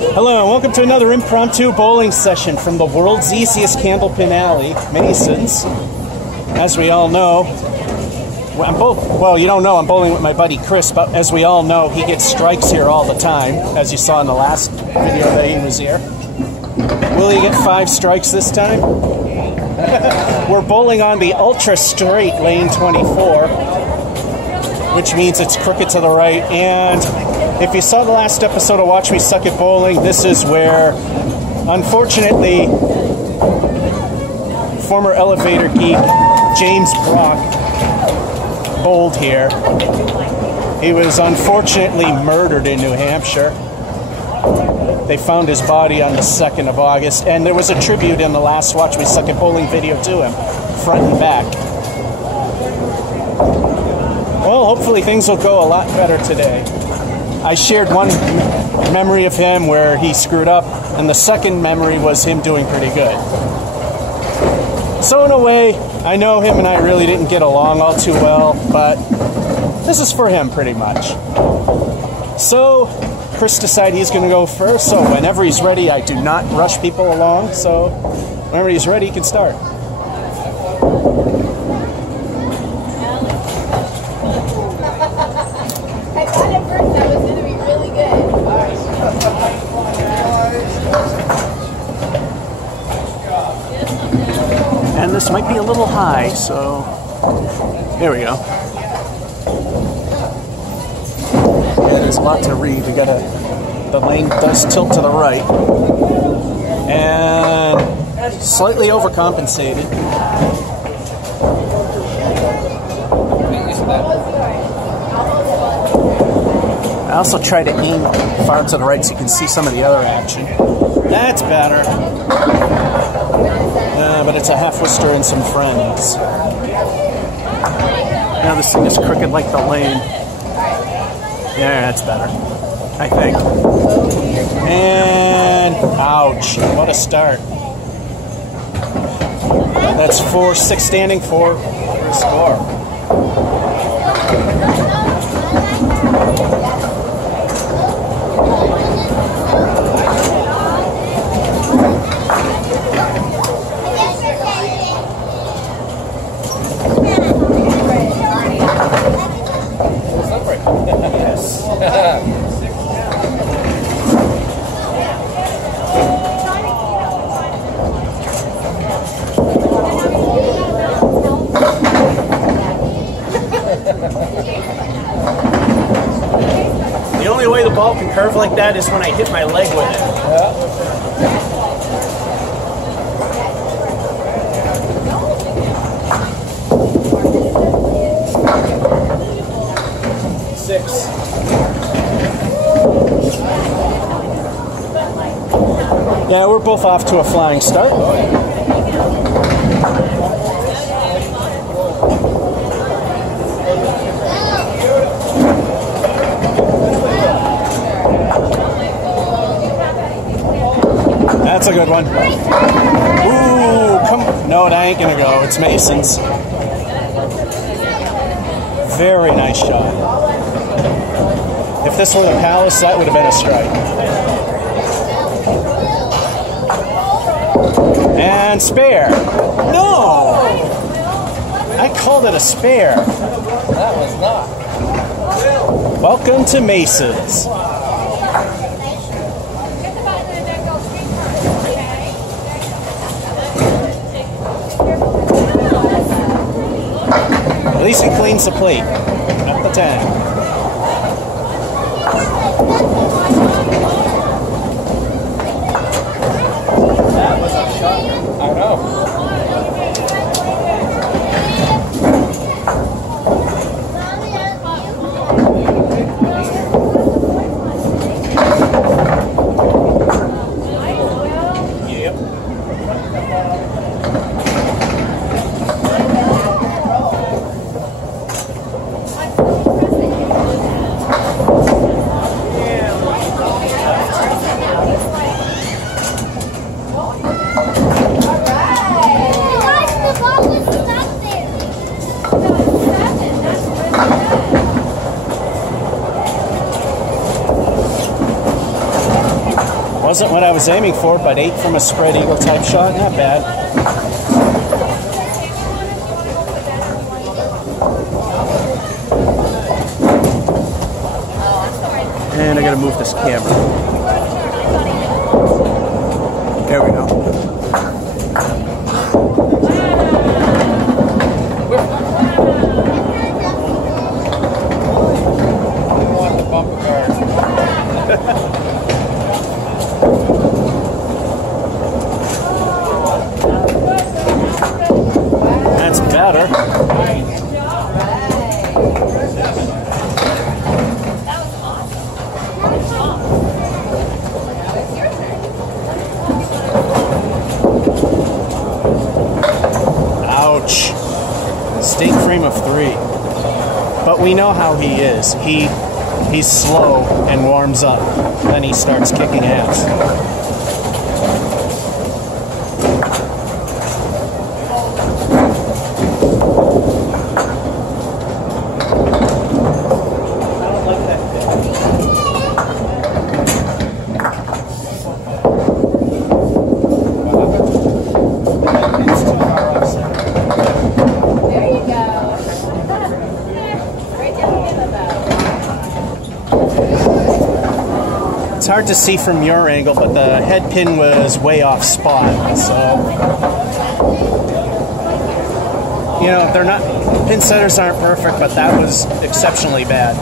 Hello, and welcome to another impromptu bowling session from the world's easiest candlepin alley, Mason's. As we all know, well, you don't know, I'm bowling with my buddy Chris, but as we all know, he gets strikes here all the time, as you saw in the last video that he was here. Will he get 5 strikes this time? We're bowling on the ultra straight lane 24, which means it's crooked to the right. And if you saw the last episode of Watch Me Suck at Bowling, this is where, unfortunately, former elevator geek James Brock bowled here. He was unfortunately murdered in New Hampshire. They found his body on the 2nd of August, and there was a tribute in the last Watch Me Suck at Bowling video to him, front and back. Well, hopefully things will go a lot better today. I shared one memory of him where he screwed up, and the second memory was him doing pretty good. So in a way, I know him and I really didn't get along all too well, but this is for him pretty much. So Chris decided he's going to go first, so whenever he's ready, I do not rush people along, so whenever he's ready, he can start. I thought at first that was going to be really good. And this might be a little high, so there we go. Yeah, there's a lot to read. We gotta, the lane does tilt to the right, and slightly overcompensated. I also try to aim far to the right so you can see some of the other action. That's better. But it's a half Worcester and some friends. Now this thing is crooked like the lane. Yeah, that's better, I think. And ouch, what a start. That's 4-6 standing, 4 for a score. The only way the ball can curve like that is when I hit my leg with it. Yeah. Yeah, we're both off to a flying start. That's a good one. Ooh, come. No, it ain't gonna go. It's Mason's. Very nice shot. If this were the Palace, that would have been a strike. And spare. No! I called it a spare. That was not. Welcome to Mason's. At least it cleans the plate. Up the 10. That was a shot. I know. Yep. Wasn't what I was aiming for, but 8 from a spread eagle type shot. Not bad. And I gotta move this camera. There we go. That's better. Ouch. Stake frame of 3. But we know how he is. He's slow and warms up. Then he starts kicking ass. It's hard to see from your angle, but the head pin was way off spot, so you know, they're not, pin setters aren't perfect, but that was exceptionally bad.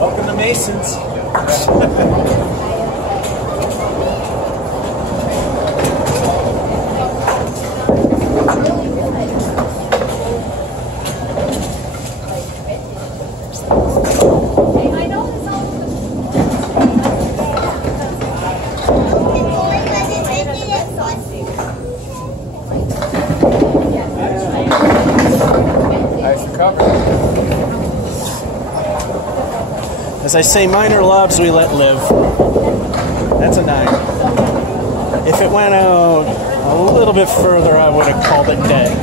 Welcome to Masons. As I say, minor lobs we let live. That's a 9. If it went out a little bit further, I would have called it dead.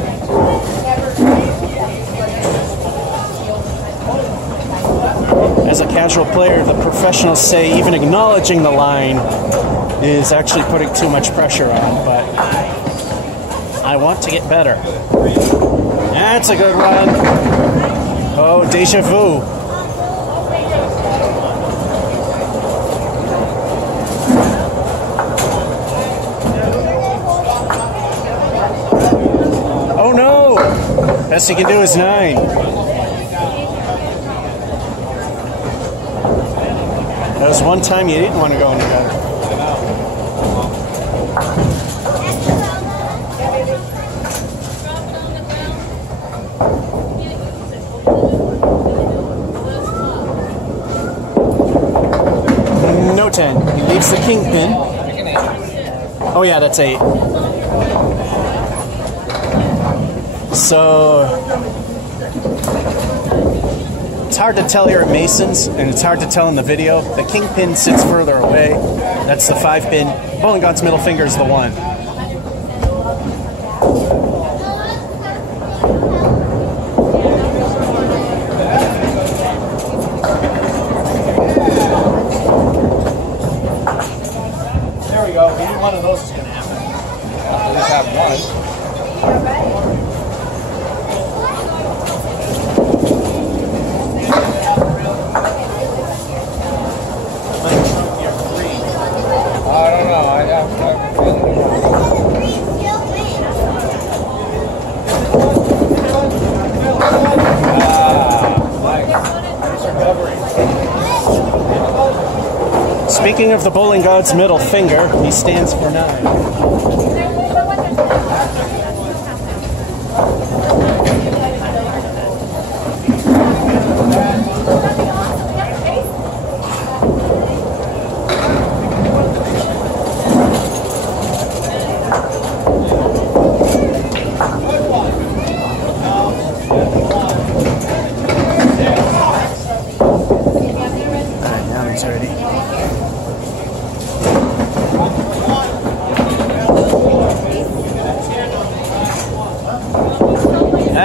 As a casual player, the professionals say even acknowledging the line is actually putting too much pressure on, but I want to get better. That's a good one. Oh, deja vu. Oh no! Best he can do is 9. That was one time you didn't want to go any better. No 10. He leaves the kingpin. Oh yeah, that's 8. So it's hard to tell here at Masons, and it's hard to tell in the video. The kingpin sits further away. That's the 5 pin. Bowling God's middle finger is the 1. There we go. Maybe one of those is going to happen. We'll just have one. I don't know. I have Speaking of the Bowling God's middle finger, he stands for 9.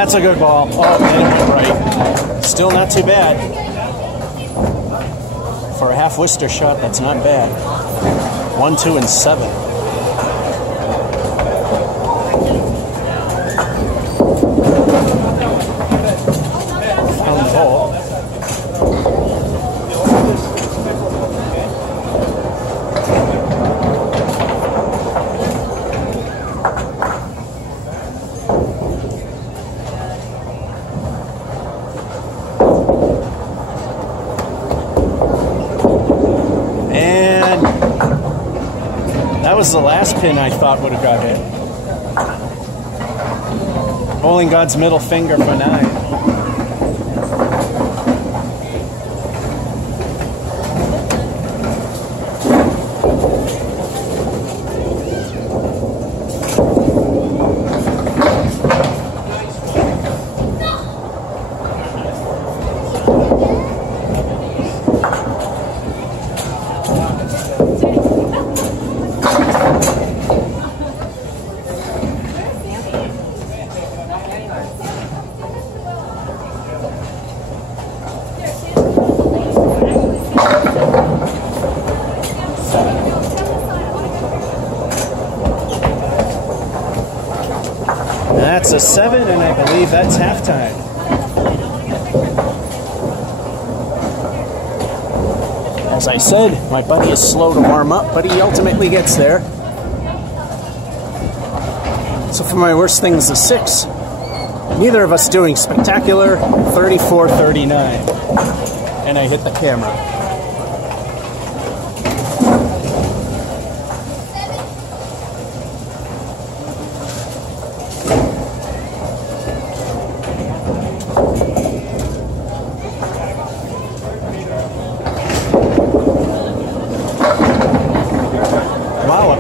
That's a good ball. Oh, and it went right. Still not too bad. For a half Worcester shot, that's not bad. 1, 2, and 7. On the hole. That was the last pin I thought would have got hit. Bowling God's middle finger for 9. That's a 7, and I believe that's halftime. As I said, my buddy is slow to warm up, but he ultimately gets there. So for my worst thing is a 6. Neither of us doing spectacular. 34-39. And I hit the camera.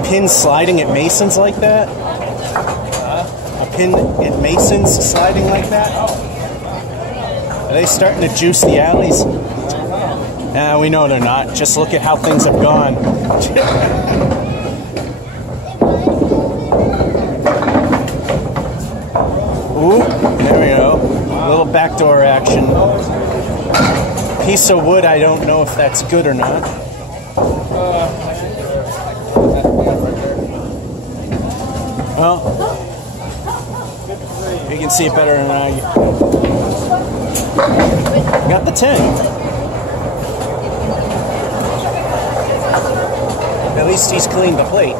Pin sliding at Mason's like that? A pin at Mason's sliding like that? Are they starting to juice the alleys? Nah, we know they're not. Just look at how things have gone. Ooh, there we go. A little backdoor action. Piece of wood, I don't know if that's good or not. Well, you can see it better than I. Got the 10. At least he's cleaned the plate.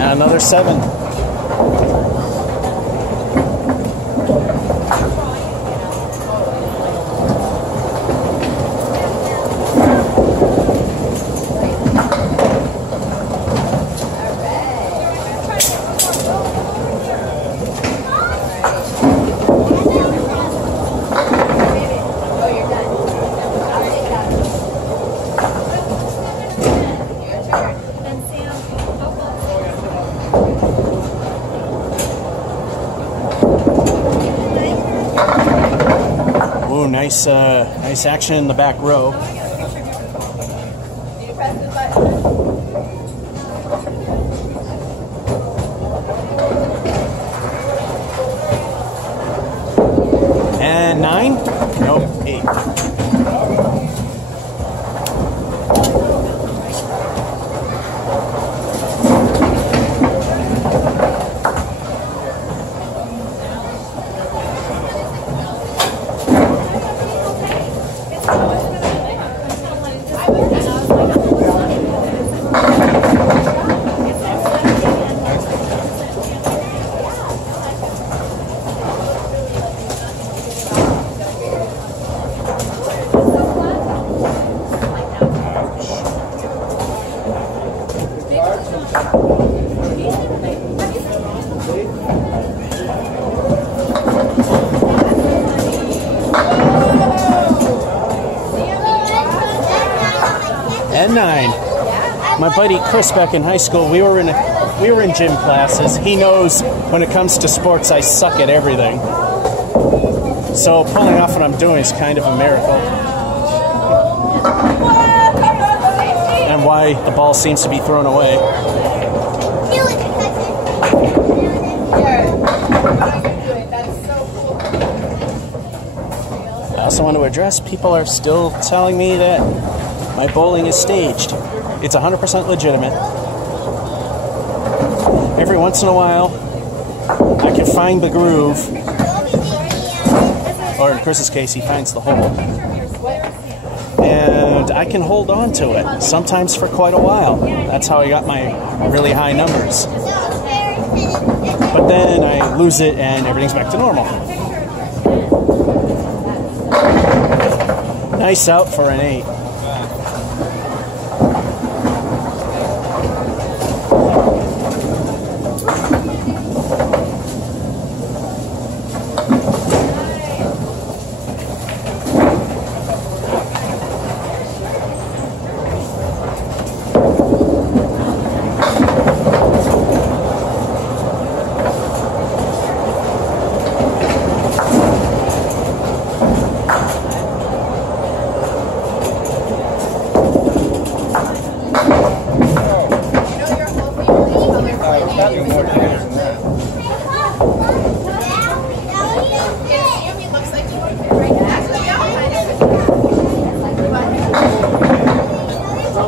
Another 7. Nice action in the back row. And 9? Nope, 8. And 9. My buddy Chris back in high school, we were in gym classes. He knows when it comes to sports, I suck at everything. So pulling off what I'm doing is kind of a miracle. And why the ball seems to be thrown away. I also want to address, people are still telling me that my bowling is staged. It's 100% legitimate. Every once in a while, I can find the groove, or in Chris's case, he finds the hole, and I can hold on to it, sometimes for quite a while. That's how I got my really high numbers. But then I lose it and everything's back to normal. Nice out for an 8.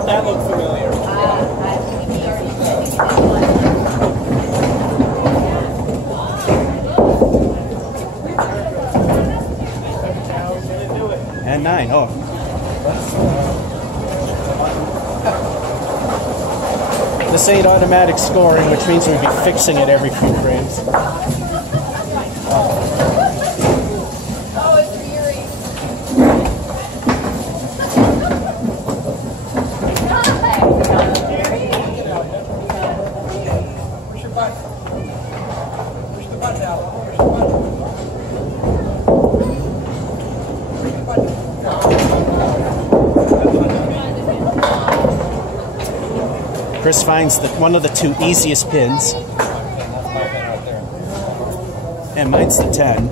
That looked familiar. And 9. Oh. This ain't automatic scoring, which means we'd be fixing it every few frames. Oh, it's eerie. Push your button. Push the button out. Push the button. Chris finds one of the 2 easiest pins. And mine's the 10.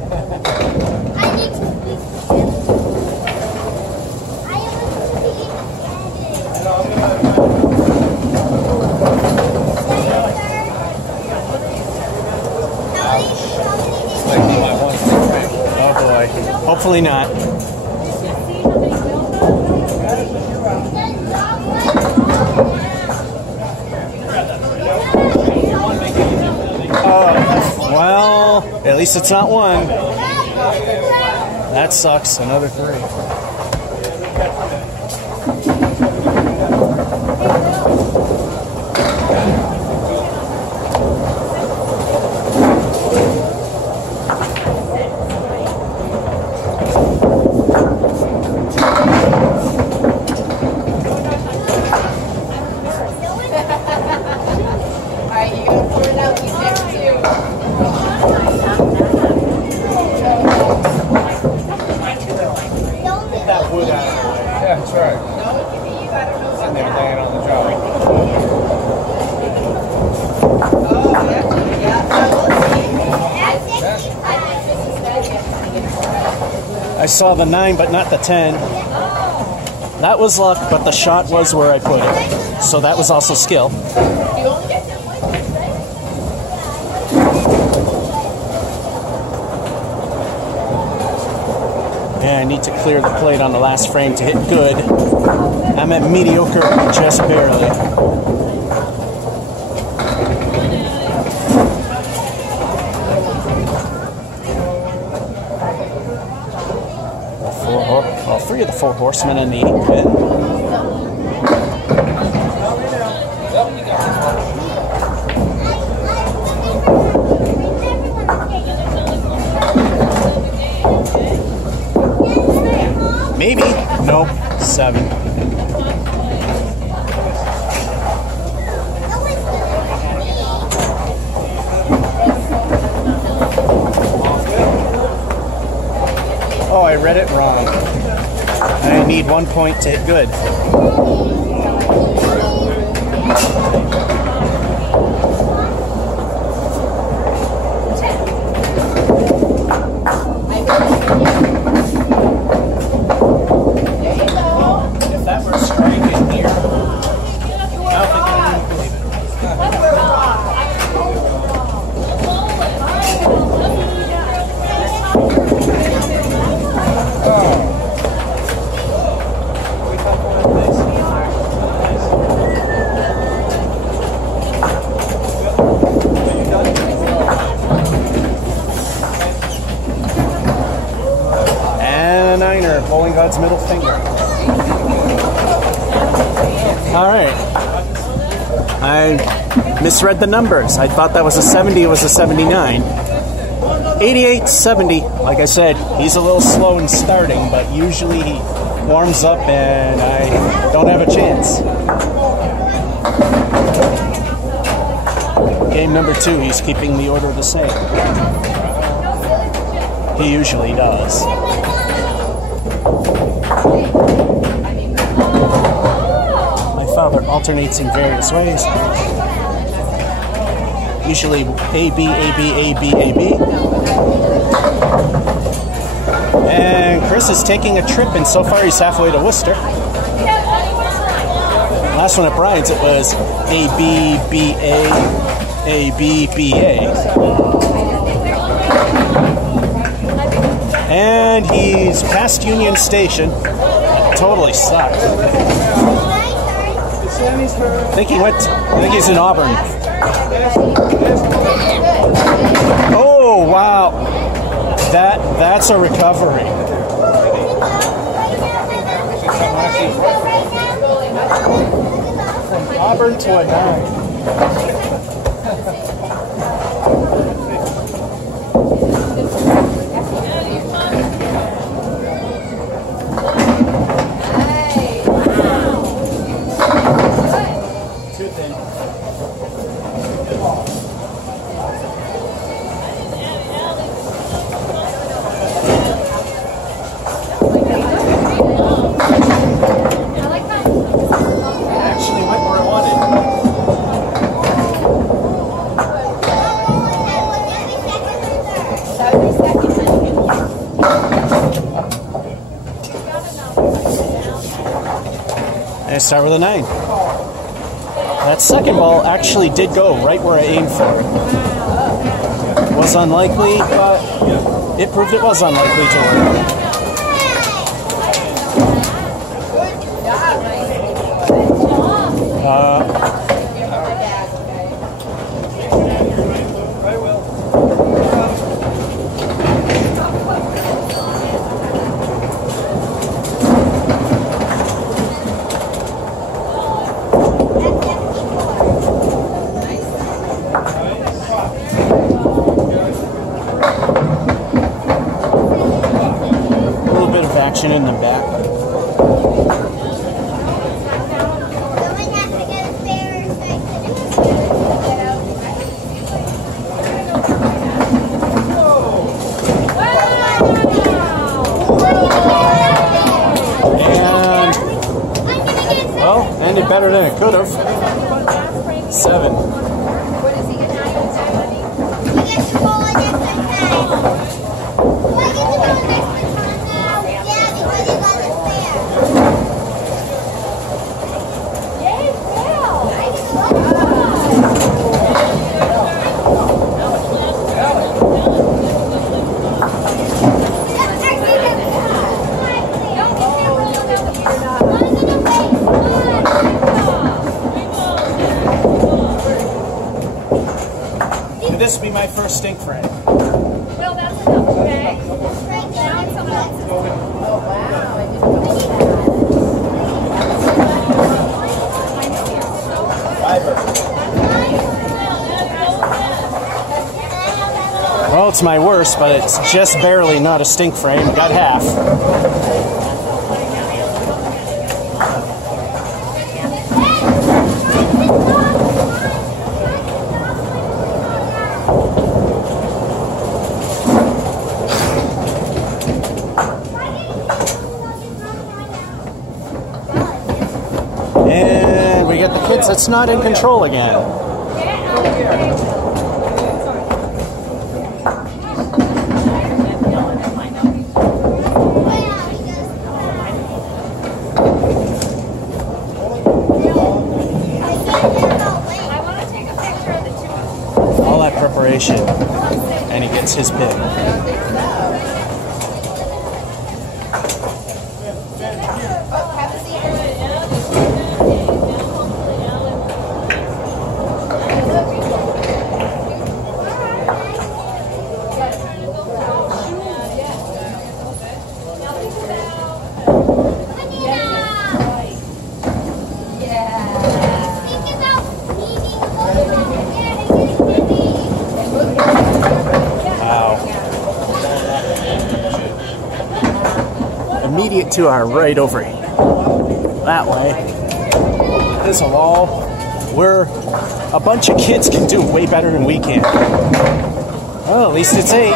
Oh boy. Hopefully not. Well, at least it's not 1. That sucks. Another 3. Alright, you gotta pour it out these next 2. That wood out. Yeah, that's right. No, it could be you, I don't know And about they're that. laying on the job. Oh, yeah, I saw the 9, but not the 10. That was luck, but the shot was where I put it. So that was also skill. You only get that one, right? Yeah, I need to clear the plate on the last frame to hit good. I'm at mediocre, just barely. All 3 of the 4 horsemen and the 8 pin. Maybe. Nope. 7. Oh, I read it wrong. I need 1 point to hit good. If that were striking here, I don't think anyone would believe it. And a niner, bowling god's middle finger. All right. I misread the numbers. I thought that was a 70, it was a 79. 88, 70. Like I said, he's a little slow in starting, but usually he warms up and I don't have a chance. Game number 2, he's keeping the order the same. He usually does. My father alternates in various ways. Usually A, B, A, B, A, B, A, B. And Chris is taking a trip, and so far he's halfway to Worcester. Last one at Brian's, it was A, B, B, A, B, B, A. And he's past Union Station. Totally sucked. I think he's in Auburn. Oh wow, that's a recovery. From Auburn to a 9. I start with a 9. That second ball actually did go right where I aimed for it. It was unlikely, but it proved it was unlikely to work. Action in the back. And well, ended better than it could have. 7. Could this be my first stink frame? No, that's enough, okay? Now it's someone else's. Oh, wow. I didn't know that. Well, it's my worst, but it's just barely not a stink frame. Got half. And we get the kids that's not in control again. That's his big. Immediate to our right over here. That way. There's a wall where a bunch of kids can do way better than we can. Well, at least it's 8.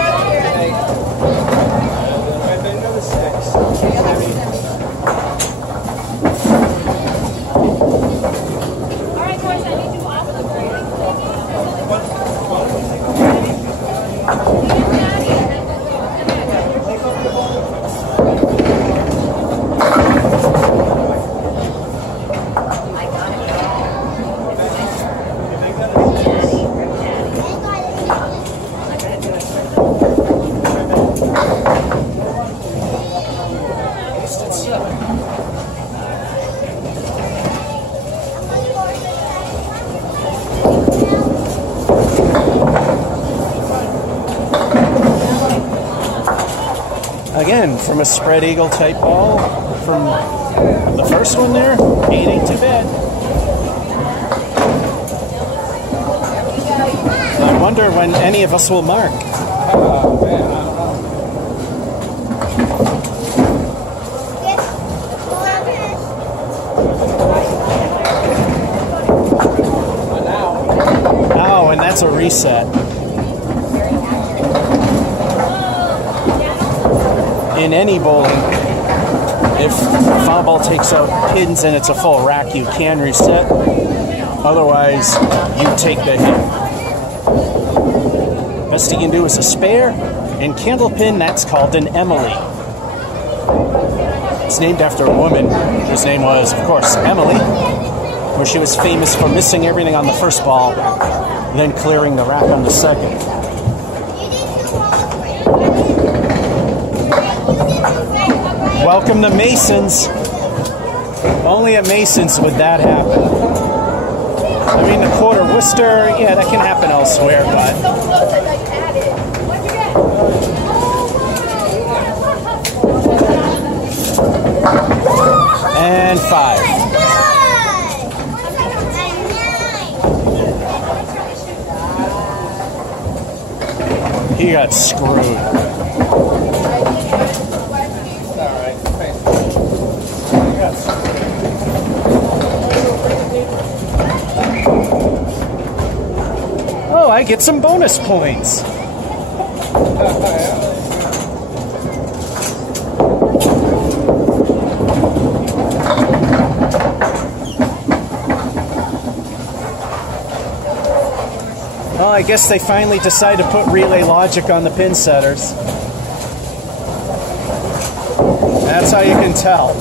Again, from a spread eagle type ball, from the first one there, 8 ain't too bad. I wonder when any of us will mark. Oh, and that's a reset. In any bowling, if foul ball takes out pins and it's a full rack, you can reset. Otherwise, you take the hit. Best you can do is a spare. In candlepin, that's called an Emily. It's named after a woman whose name was, of course, Emily, where she was famous for missing everything on the first ball, then clearing the rack on the second. Welcome to Masons. Only at Masons would that happen. I mean, the quarter Worcester, yeah, that can happen elsewhere, but... And 5. He got screwed. Oh, I get some bonus points. Well, I guess they finally decided to put relay logic on the pin setters. That's how you can tell.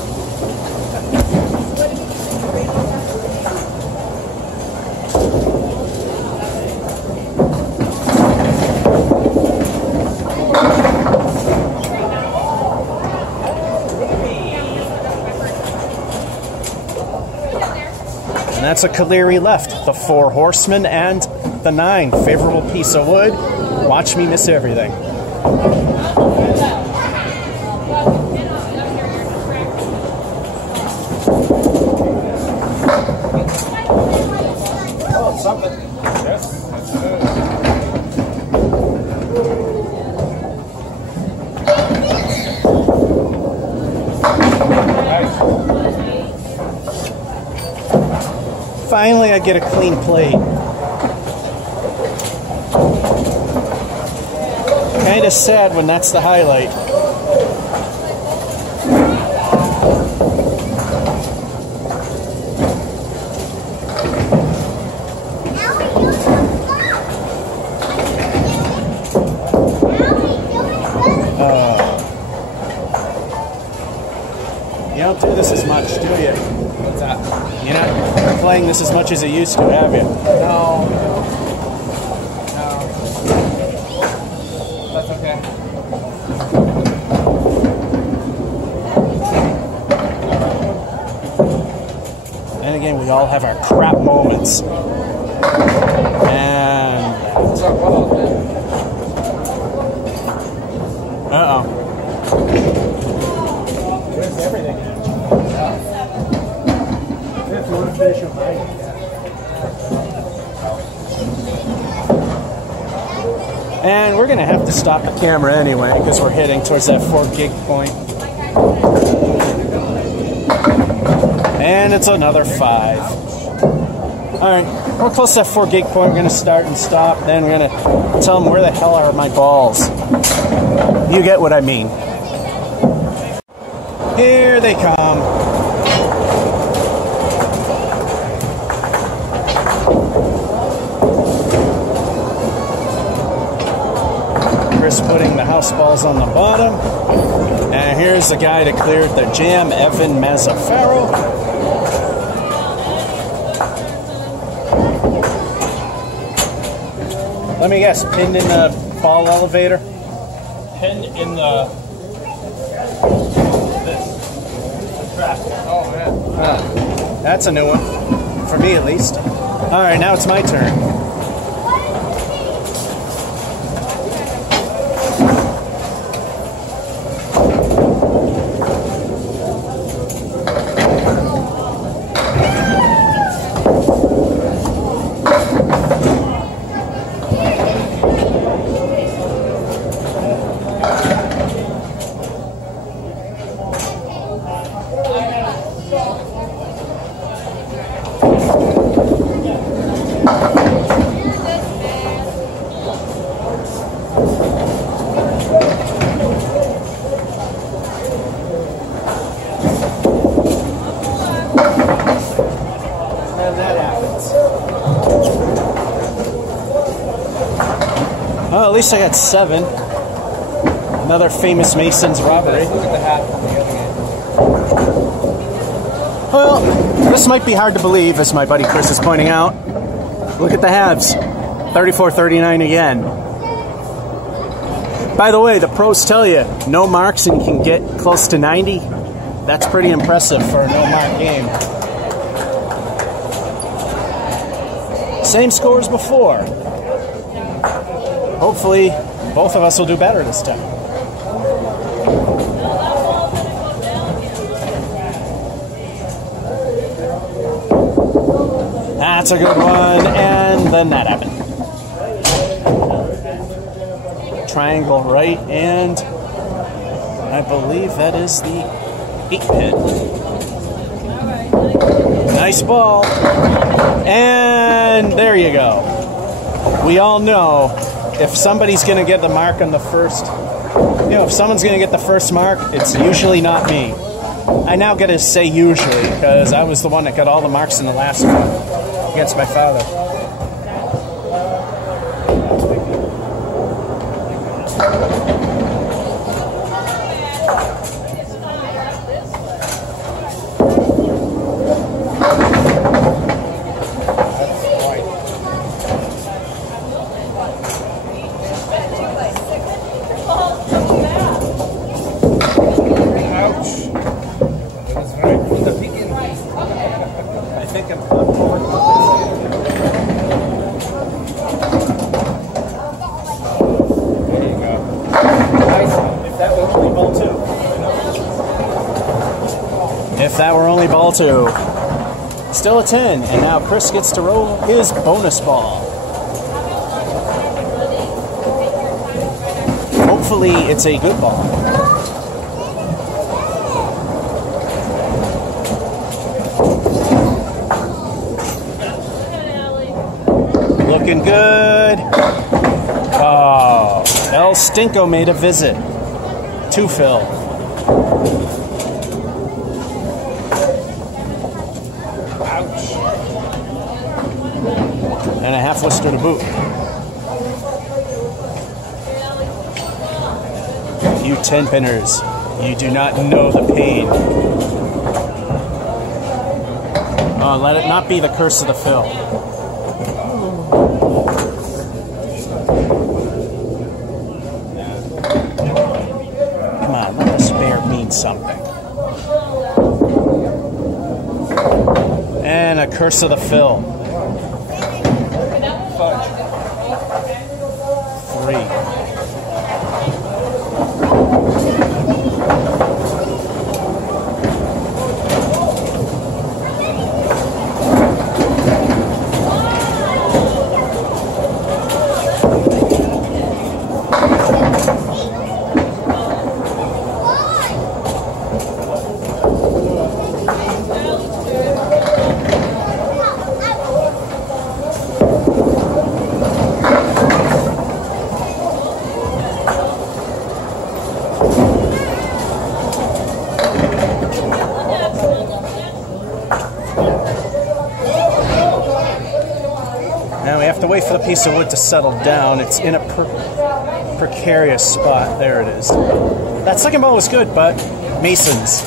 And that's a Caleri left, the 4 horsemen and the 9. Favorable piece of wood. Watch me miss everything. Oh, something. Yes, that's good. Nice. Finally, I get a clean plate. Kind of sad when that's the highlight. You don't do this as much, do you? What's that? You're not playing this as much as you used to, have you? No. No. again, we all have our crap moments. And uh-oh. There's everything. If you want to finish your bite. And we're going to have to stop the camera anyway because we're heading towards that 4 gig point. And it's another 5. Alright, we're close to that 4 gig point. We're going to start and stop. Then we're going to tell them where the hell are my balls. You get what I mean. Here they come. Chris putting the house balls on the bottom. And here's the guy that cleared the jam, Evan Mazzaferro. Let me guess, pinned in the ball elevator? Pinned in the trap. Oh man. That's a new one. For me at least. Alright, now it's my turn. Well, at least I got 7. Another famous Mason's robbery. Look at the hat from the other game. Well, this might be hard to believe, as my buddy Chris is pointing out. Look at the halves. 34-39 again. By the way, the pros tell you, no marks and you can get close to 90. That's pretty impressive for a no-mark game. Same score as before. Hopefully, both of us will do better this time. That's a good one, and then that happened. Triangle right, and I believe that is the 8-pin. Nice ball. And there you go. We all know if somebody's going to get the mark on the first, if someone's going to get the first mark, it's usually not me. I now get to say usually because I was the one that got all the marks in the last one against my father. If that were only ball 2. Still a 10, and now Chris gets to roll his bonus ball. Hopefully it's a good ball. Looking good. Oh, El Stinko made a visit to Phil. And a half Worcester to boot. You 10-pinners, you do not know the pain. Oh, let it not be the curse of the Phil. Come on, let a spare mean something. And a curse of the fill. 3. Now we have to wait for the piece of wood to settle down. It's in a precarious spot. There it is. That second ball was good, but Masons.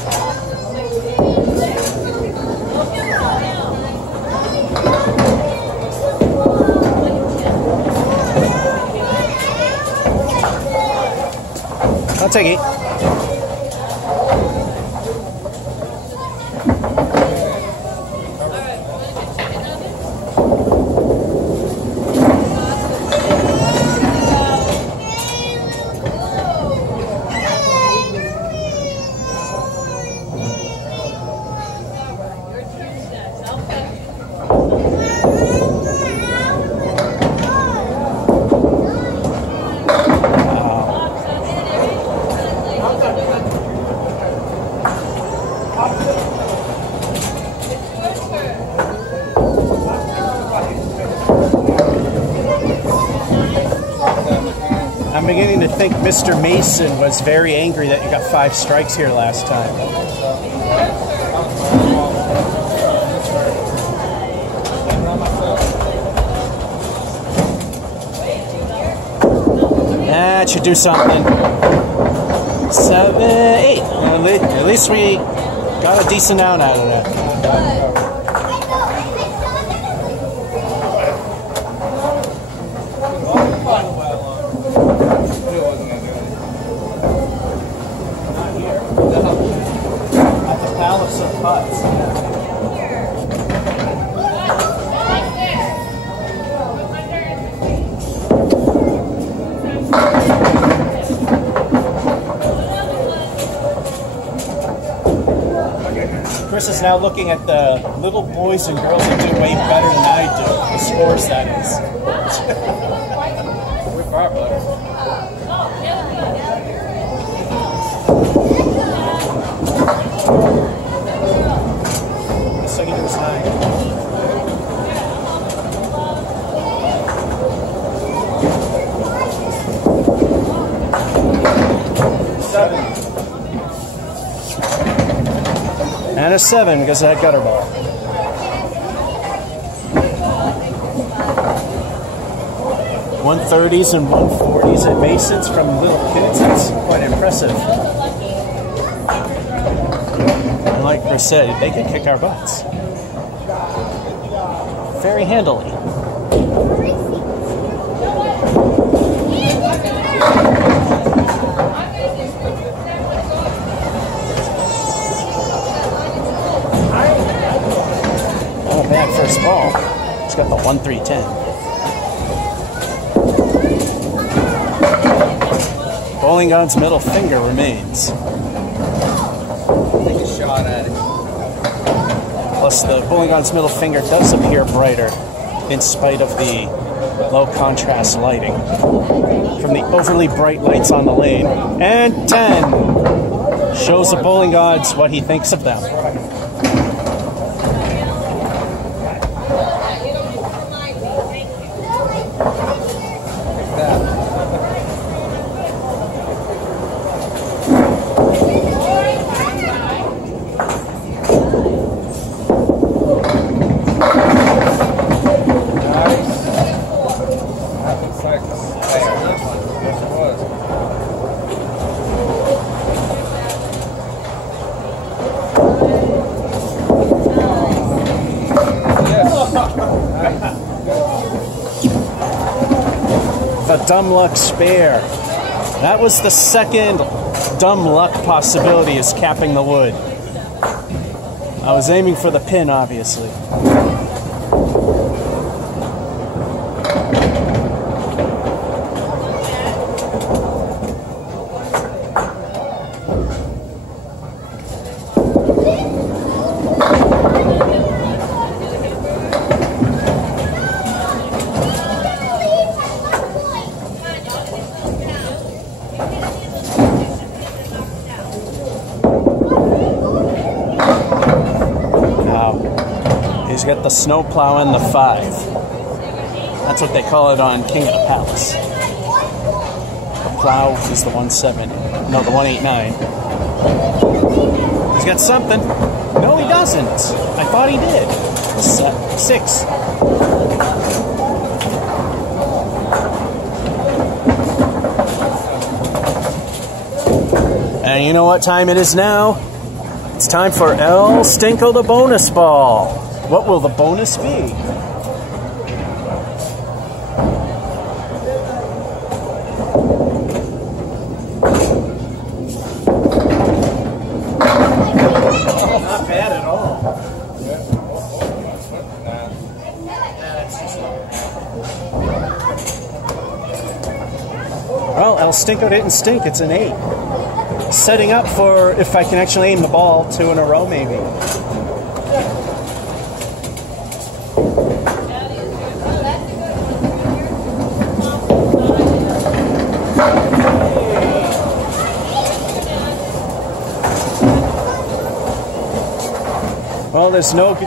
I'll take it. I'm beginning to think Mr. Mason was very angry that you got 5 strikes here last time. That should do something. 7, 8. At least we got a decent out of that. Chris is now looking at the little boys and girls that do way better than I do. The scores, that is. We're far, buddy. The second was 9. And a 7 because of that gutter ball. $130s and $140s at Masons from little kids. That's quite impressive. And like Chris said, they can kick our butts very handily. Bad first ball. It's got the 1-3-10. Bowling God's middle finger remains. Take a shot at it. Plus, the Bowling God's middle finger does appear brighter in spite of the low contrast lighting from the overly bright lights on the lane. And 10 shows the Bowling Gods what he thinks of them. The dumb luck spare. That was the second dumb luck possibility, is capping the wood. I was aiming for the pin, obviously. He's got the snowplow and the 5. That's what they call it on King of the Palace. The plow is the 170. No, the 189. He's got something. No, he doesn't. I thought he did. 6. And you know what time it is now? It's time for El Stinko the bonus ball. What will the bonus be? Not bad at all. Well, El Stinko didn't stink. It's an 8. Setting up for if I can actually aim the ball 2 in a row, maybe. Well, there's not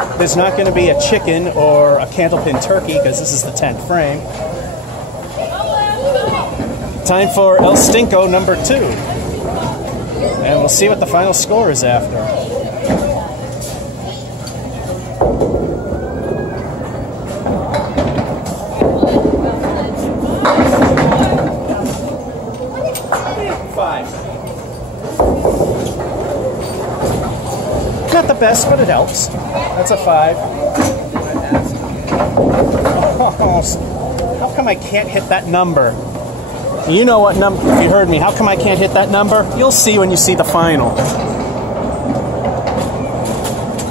going to be a chicken or a candlepin turkey because this is the 10th frame. Time for El Stinko number 2. And we'll see what the final score is after. Not the best, but it helps. That's a 5. Oh, how come I can't hit that number? You know what number, if you heard me, how come I can't hit that number? You'll see when you see the final.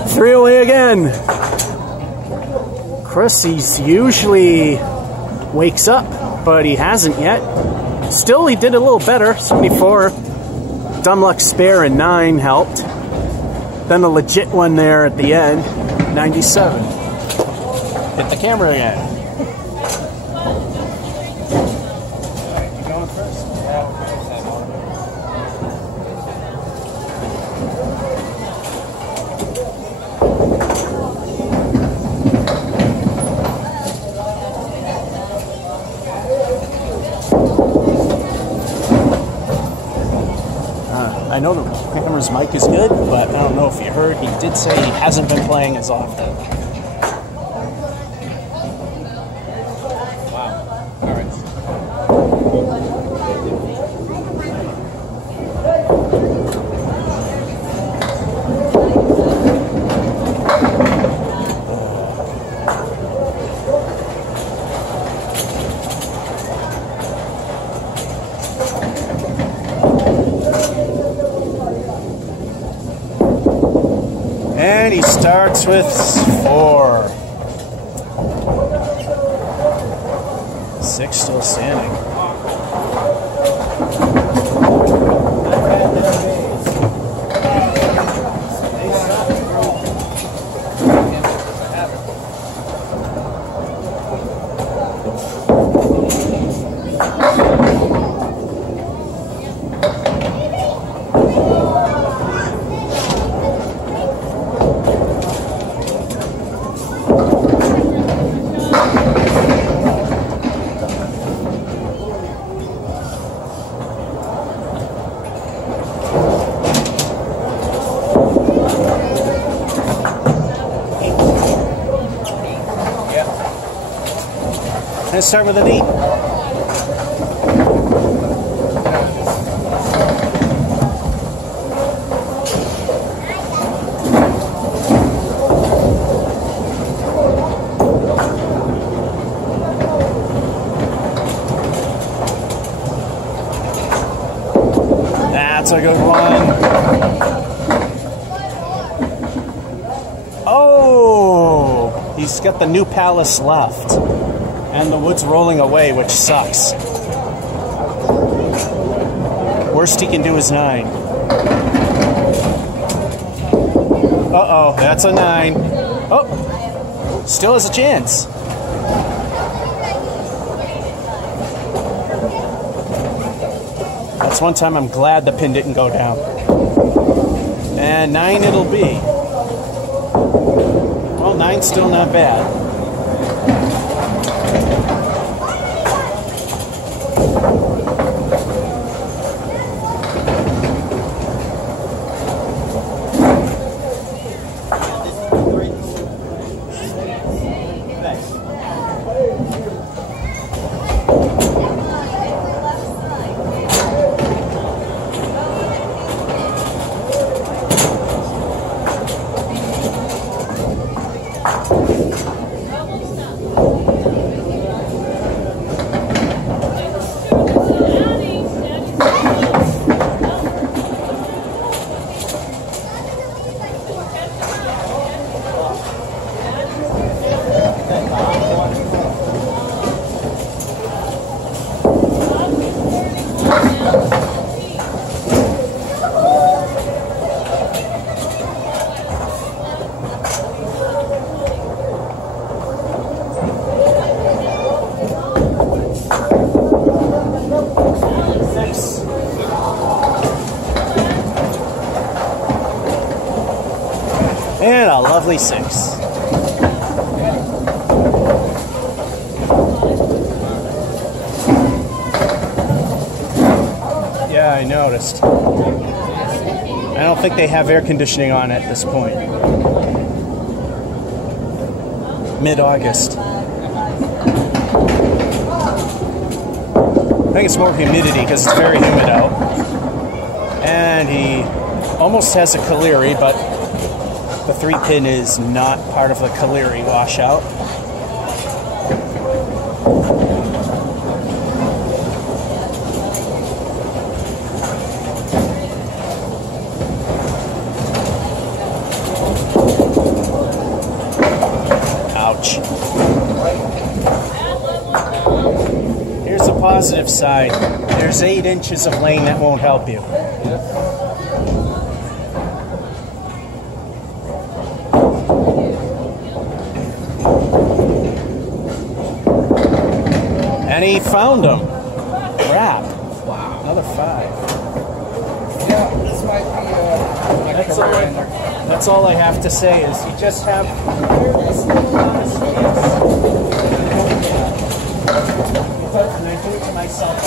3 away again. Chris, he's usually wakes up, but he hasn't yet. Still, he did a little better, 74. Dumb luck spare and 9 helped. Then a legit one there at the end, 97. Hit the camera again. I know the camera's mic is good, but I don't know if you heard, he did say he hasn't been playing as often. Wow. All right. And he starts with 4. 6 still standing. Let's start with an 8. That's a good one. he's got the new palace left. And the wood's rolling away, which sucks. Worst he can do is 9. Uh-oh, that's a 9. Oh, still has a chance. That's one time I'm glad the pin didn't go down. And 9 it'll be. Well, 9's still not bad. And a lovely 6. Yeah, I noticed. I don't think they have air conditioning on at this point. Mid-August. I think it's more humidity because it's very humid out. And he almost has a Caleri, but the 3-pin is not part of the Caleri washout. Ouch. Here's the positive side. There's 8 inches of lane that won't help you. And he found them. Crap. Wow. Another 5. Yeah, this might be that's all I have to say is you just have... And I do it to myself.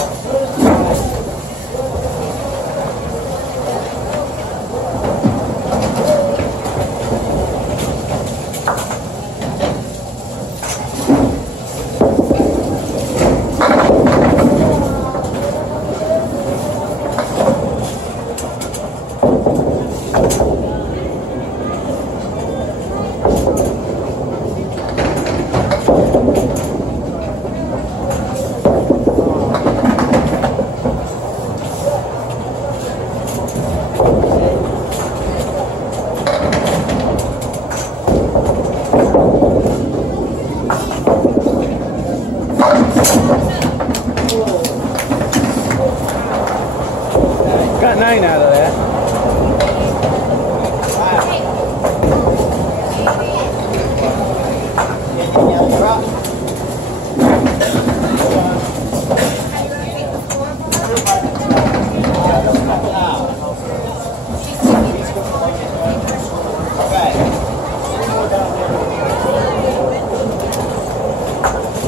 Got 9 out of that.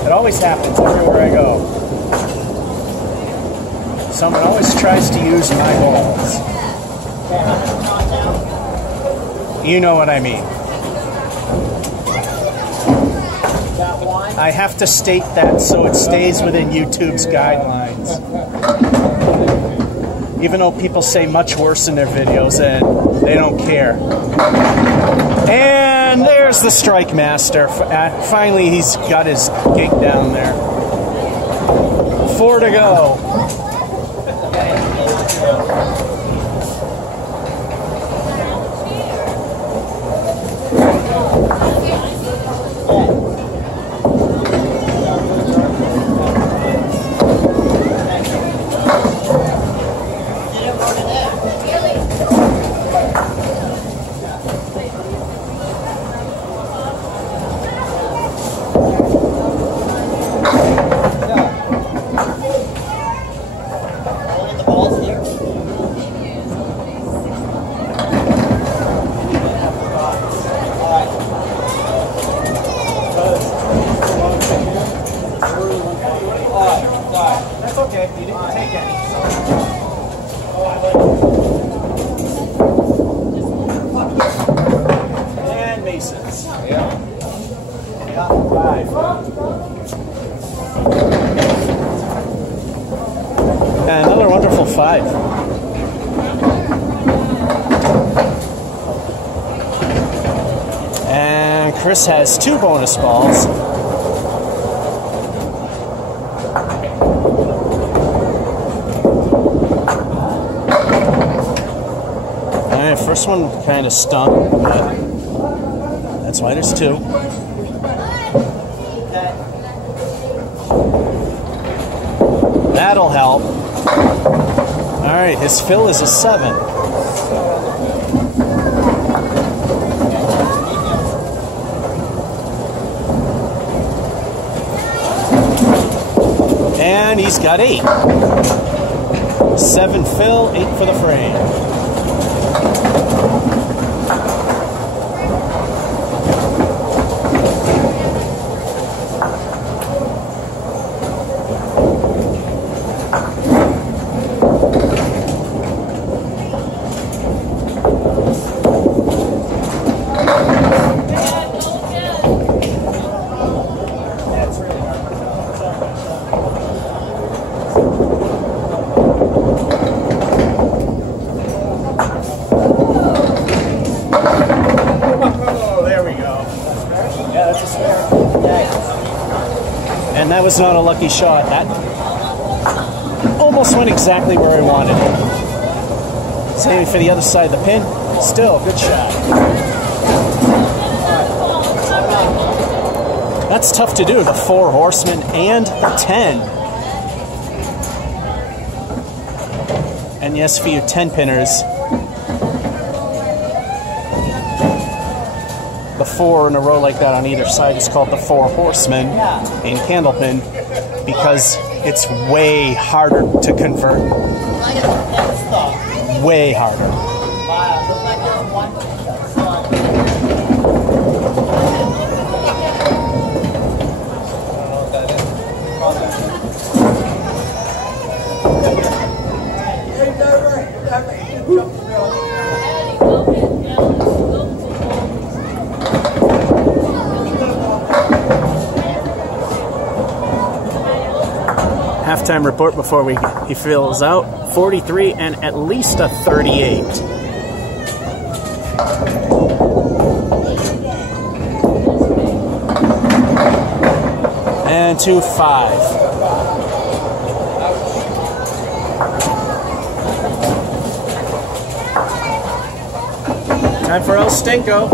It always happens everywhere I go. Someone always tries to use my balls. You know what I mean. I have to state that so it stays within YouTube's guidelines. Even though people say much worse in their videos and they don't care. And there's the Strike Master. Finally, he's got his gig down there. 4 to go. Chris has 2 bonus balls. Alright, first one kind of stung, but that's why there's 2. That'll help. Alright, his fill is a 7. And he's got 8. 7 fill, 8 for the frame. And that was not a lucky shot. That almost went exactly where I wanted it. Same for the other side of the pin. Still, good shot. That's tough to do, the 4 horsemen and the 10. And yes, for you 10-pinners, the 4 in a row like that on either side is called the 4 horsemen in candlepin because it's way harder to convert. Way harder. Halftime report before he fills out. 43 and at least a 38. And 2-5. Time for El Stinko.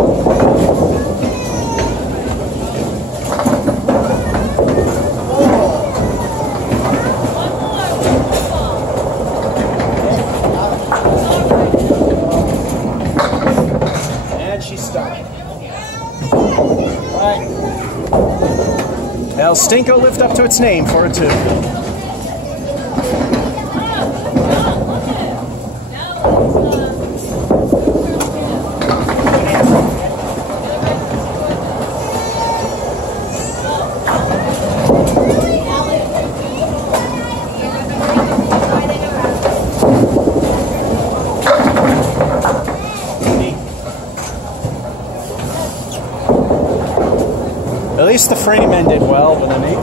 El Stinko lived up to its name for a 2. At least the frame ended well with an 8.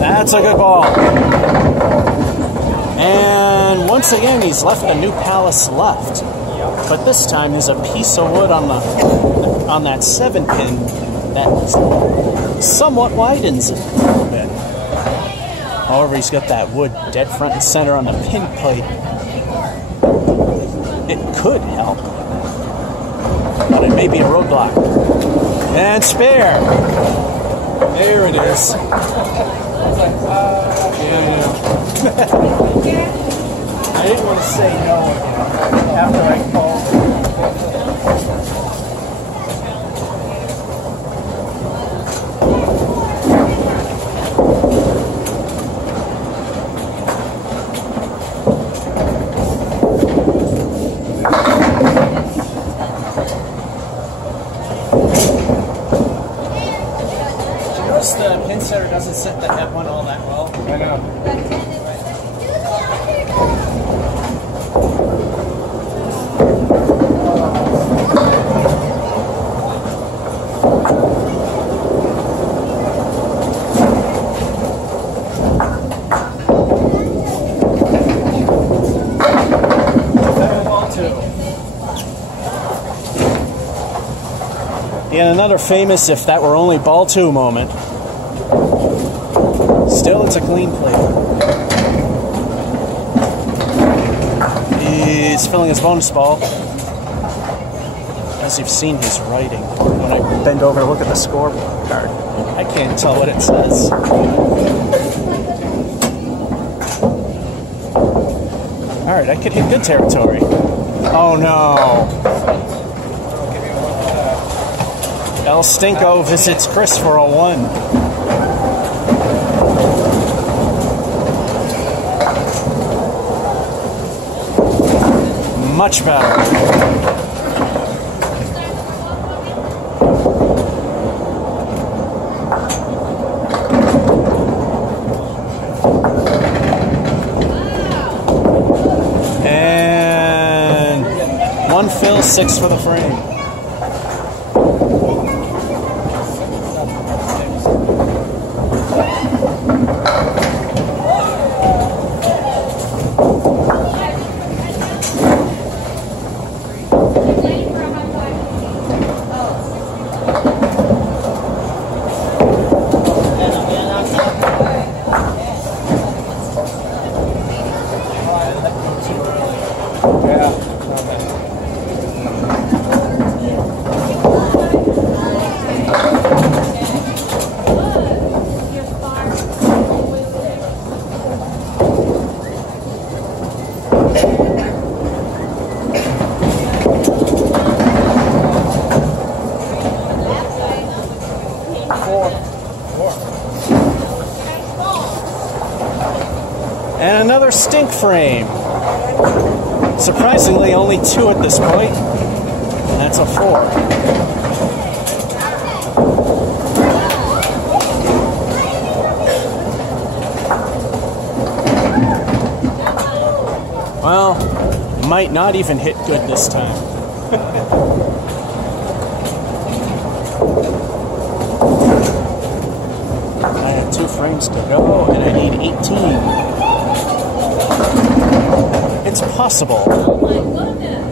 That's a good ball. And once again, he's left a new palace left. But this time there's a piece of wood on that 7 pin that somewhat widens it a little bit. However, he's got that wood dead front and center on the pin plate. It could help, but it may be a roadblock. And spare. There it is. I didn't want to say no after I called. Did you notice the pinsetter doesn't set the head one all that well? I know. Again, another famous if that were only ball 2 moment. Still, it's a clean plate. He's filling his bonus ball. As you've seen his writing, when I bend over to look at the scorecard, I can't tell what it says. Alright, I could hit good territory. Oh no. El Stinko visits Chris for a 1. Much better. And 1 fill, 6 for the frame. And another stink frame. Surprisingly, only 2 at this point. And that's a 4. Well, might not even hit good this time. I have 2 frames to go, and I need 18. It's possible. Oh my goodness.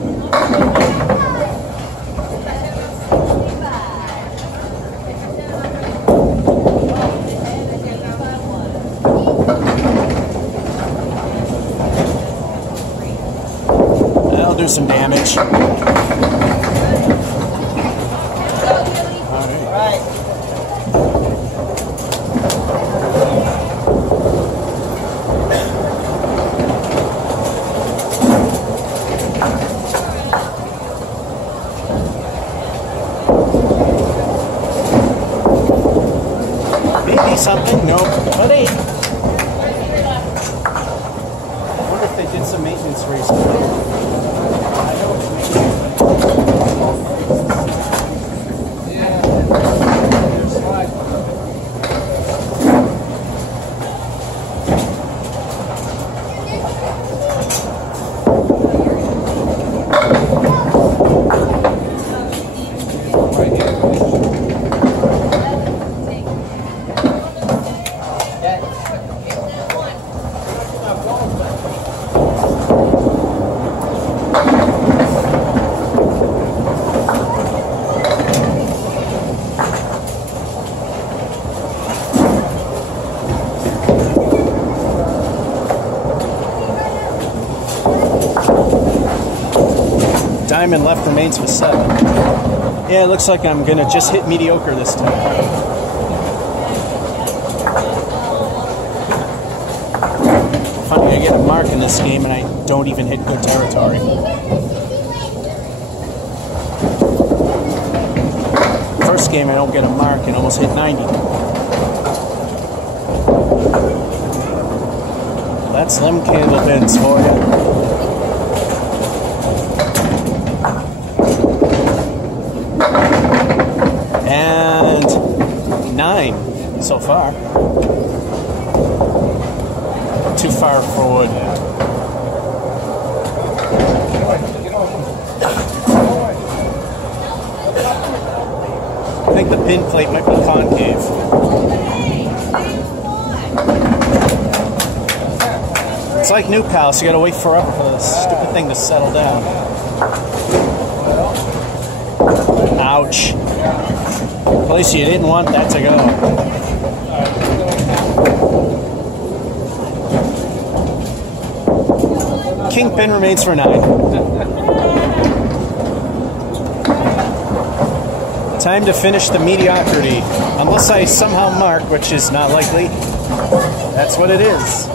That'll do some damage. Something? Nope. But 8. I wonder if they did some maintenance recently. Diamond left remains with 7. Yeah, it looks like I'm going to just hit mediocre this time. Funny, I get a mark in this game and I don't even hit good territory. First game I don't get a mark and almost hit 90. That's them candlepins for you. And 9 so far. Too far forward. I think the pin plate might be concave. It's like New Palace, you gotta wait forever for the stupid thing to settle down. Ouch. Place you didn't want that to go. Kingpin remains for 9. Time to finish the mediocrity. Unless I somehow mark, which is not likely. That's what it is.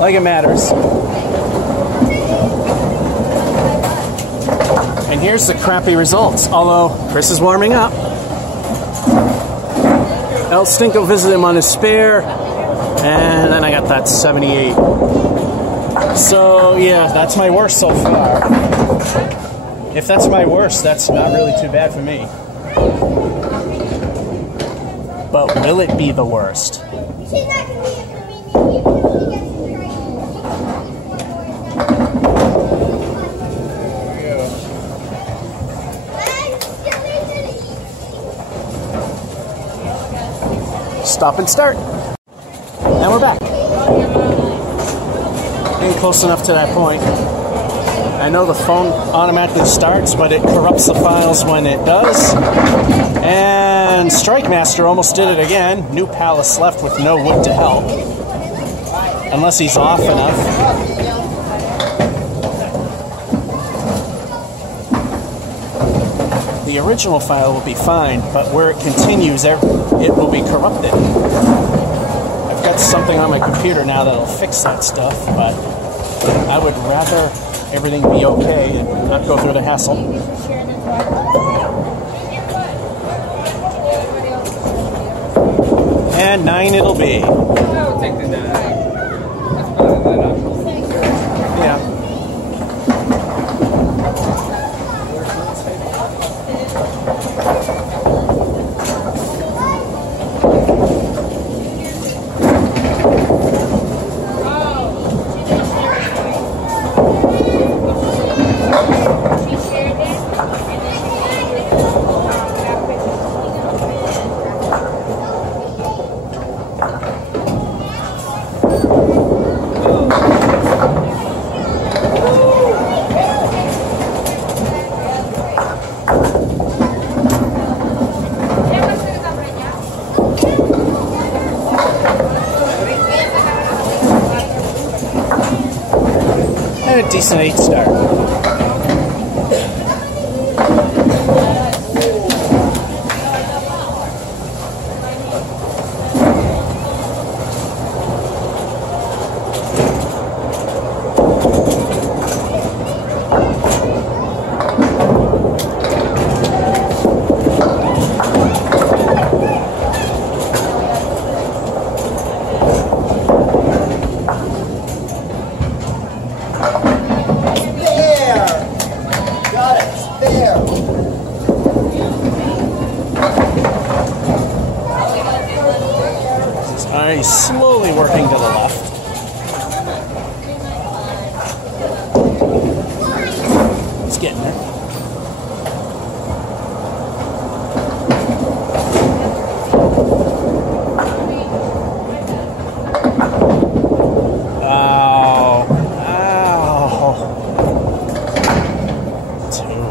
Like it matters. And here's the crappy results, although Chris is warming up. El Stinko visited him on his spare, and then I got that 78. So yeah, that's my worst so far. If that's my worst, that's not really too bad for me. But will it be the worst? Stop and start. And we're back. Getting close enough to that point. I know the phone automatically starts, but it corrupts the files when it does. And Strike Master almost did it again. New Palace left with no wood to help. Unless he's off enough. The original file will be fine, but where it continues, it will be corrupted. I've got something on my computer now that'll fix that stuff, but I would rather everything be okay and not go through the hassle. And 9 it'll be. I will take the 9. That's better than that. Yeah. A decent 8 star. He's slowly working to the left. He's getting there. Ow. Ow. 2.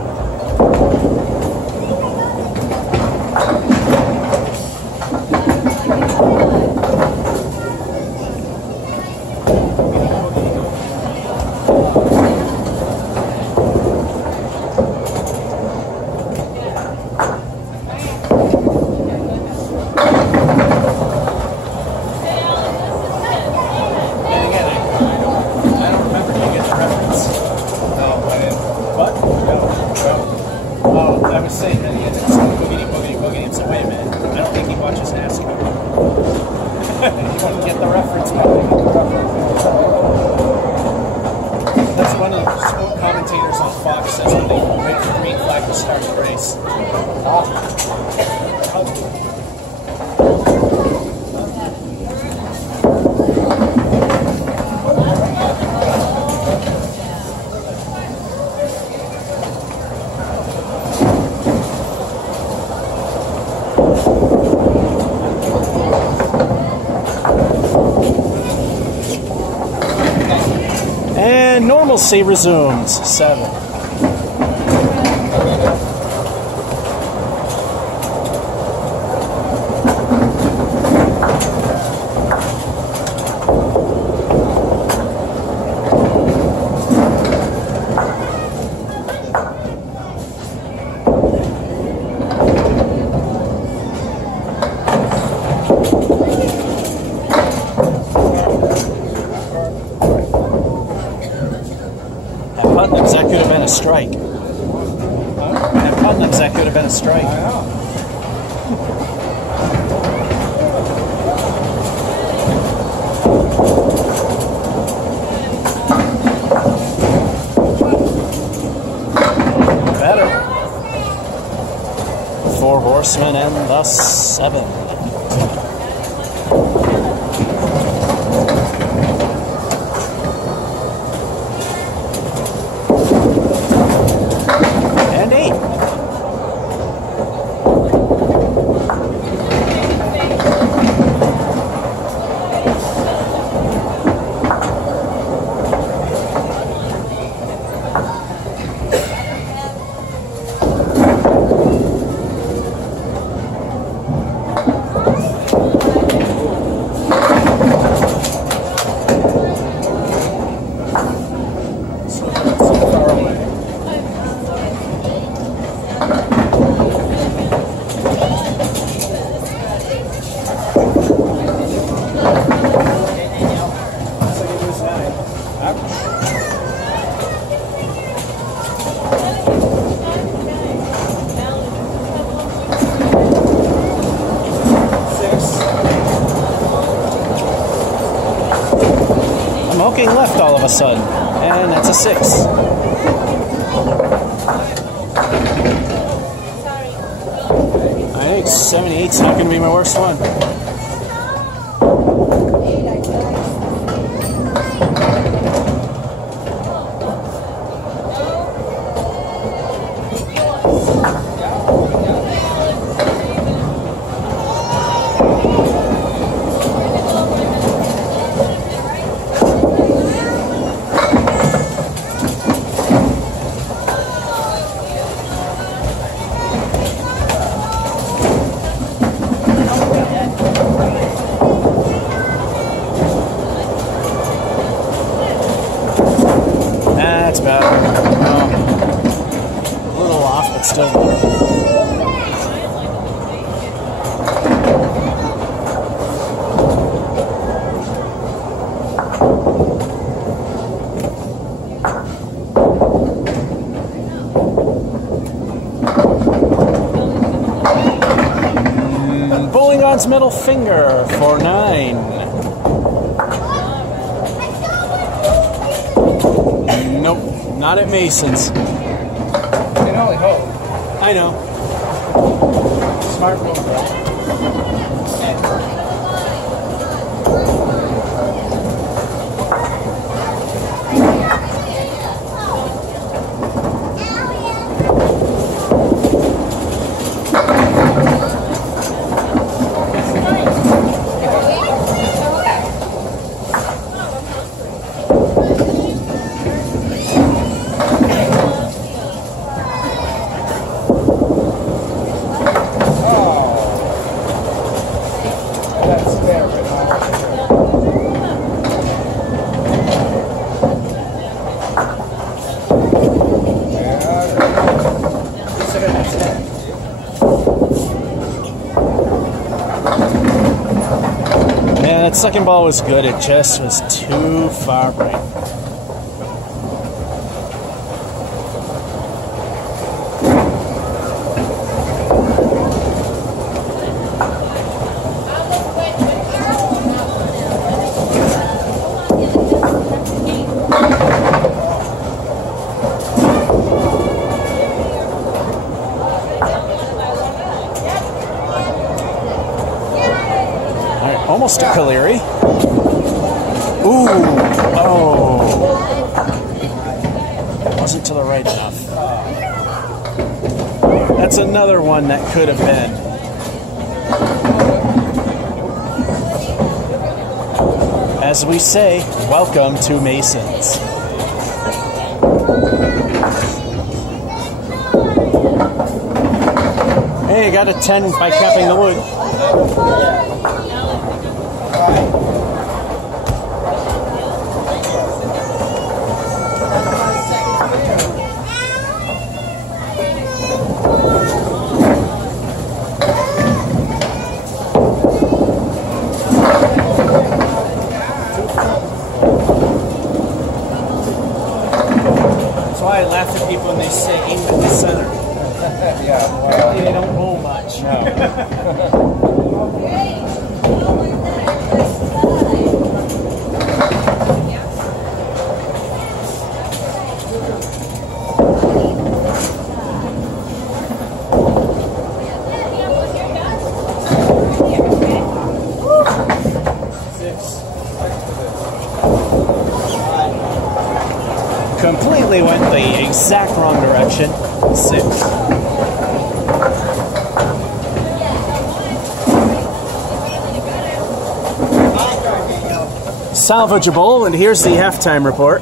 And normalcy resumes. 7. Putnam's, that could have been a strike. At Putnam's, that could have been a strike. I know. Better. 4 horsemen and the 7. And 8. I'm hooking left all of a sudden, and that's a 6. I think 78's not going to be my worst one. That's bad. A little off, but still better. Bowling On's middle finger for 9. Nope, not at Mason's. You can only hope. I know. Smart move, bro. That's there right now. Yeah, that second ball was good. It just was too far right. Almost a Caleri. Ooh, oh. Wasn't to the right enough. That's another one that could have been. As we say, welcome to Mason's. Hey, got a 10 by capping the wood. That's why I laugh at people when they say aim at the center. Yeah, well, They don't roll much. Completely went the exact wrong direction. 6. Salvageable, and here's the halftime report.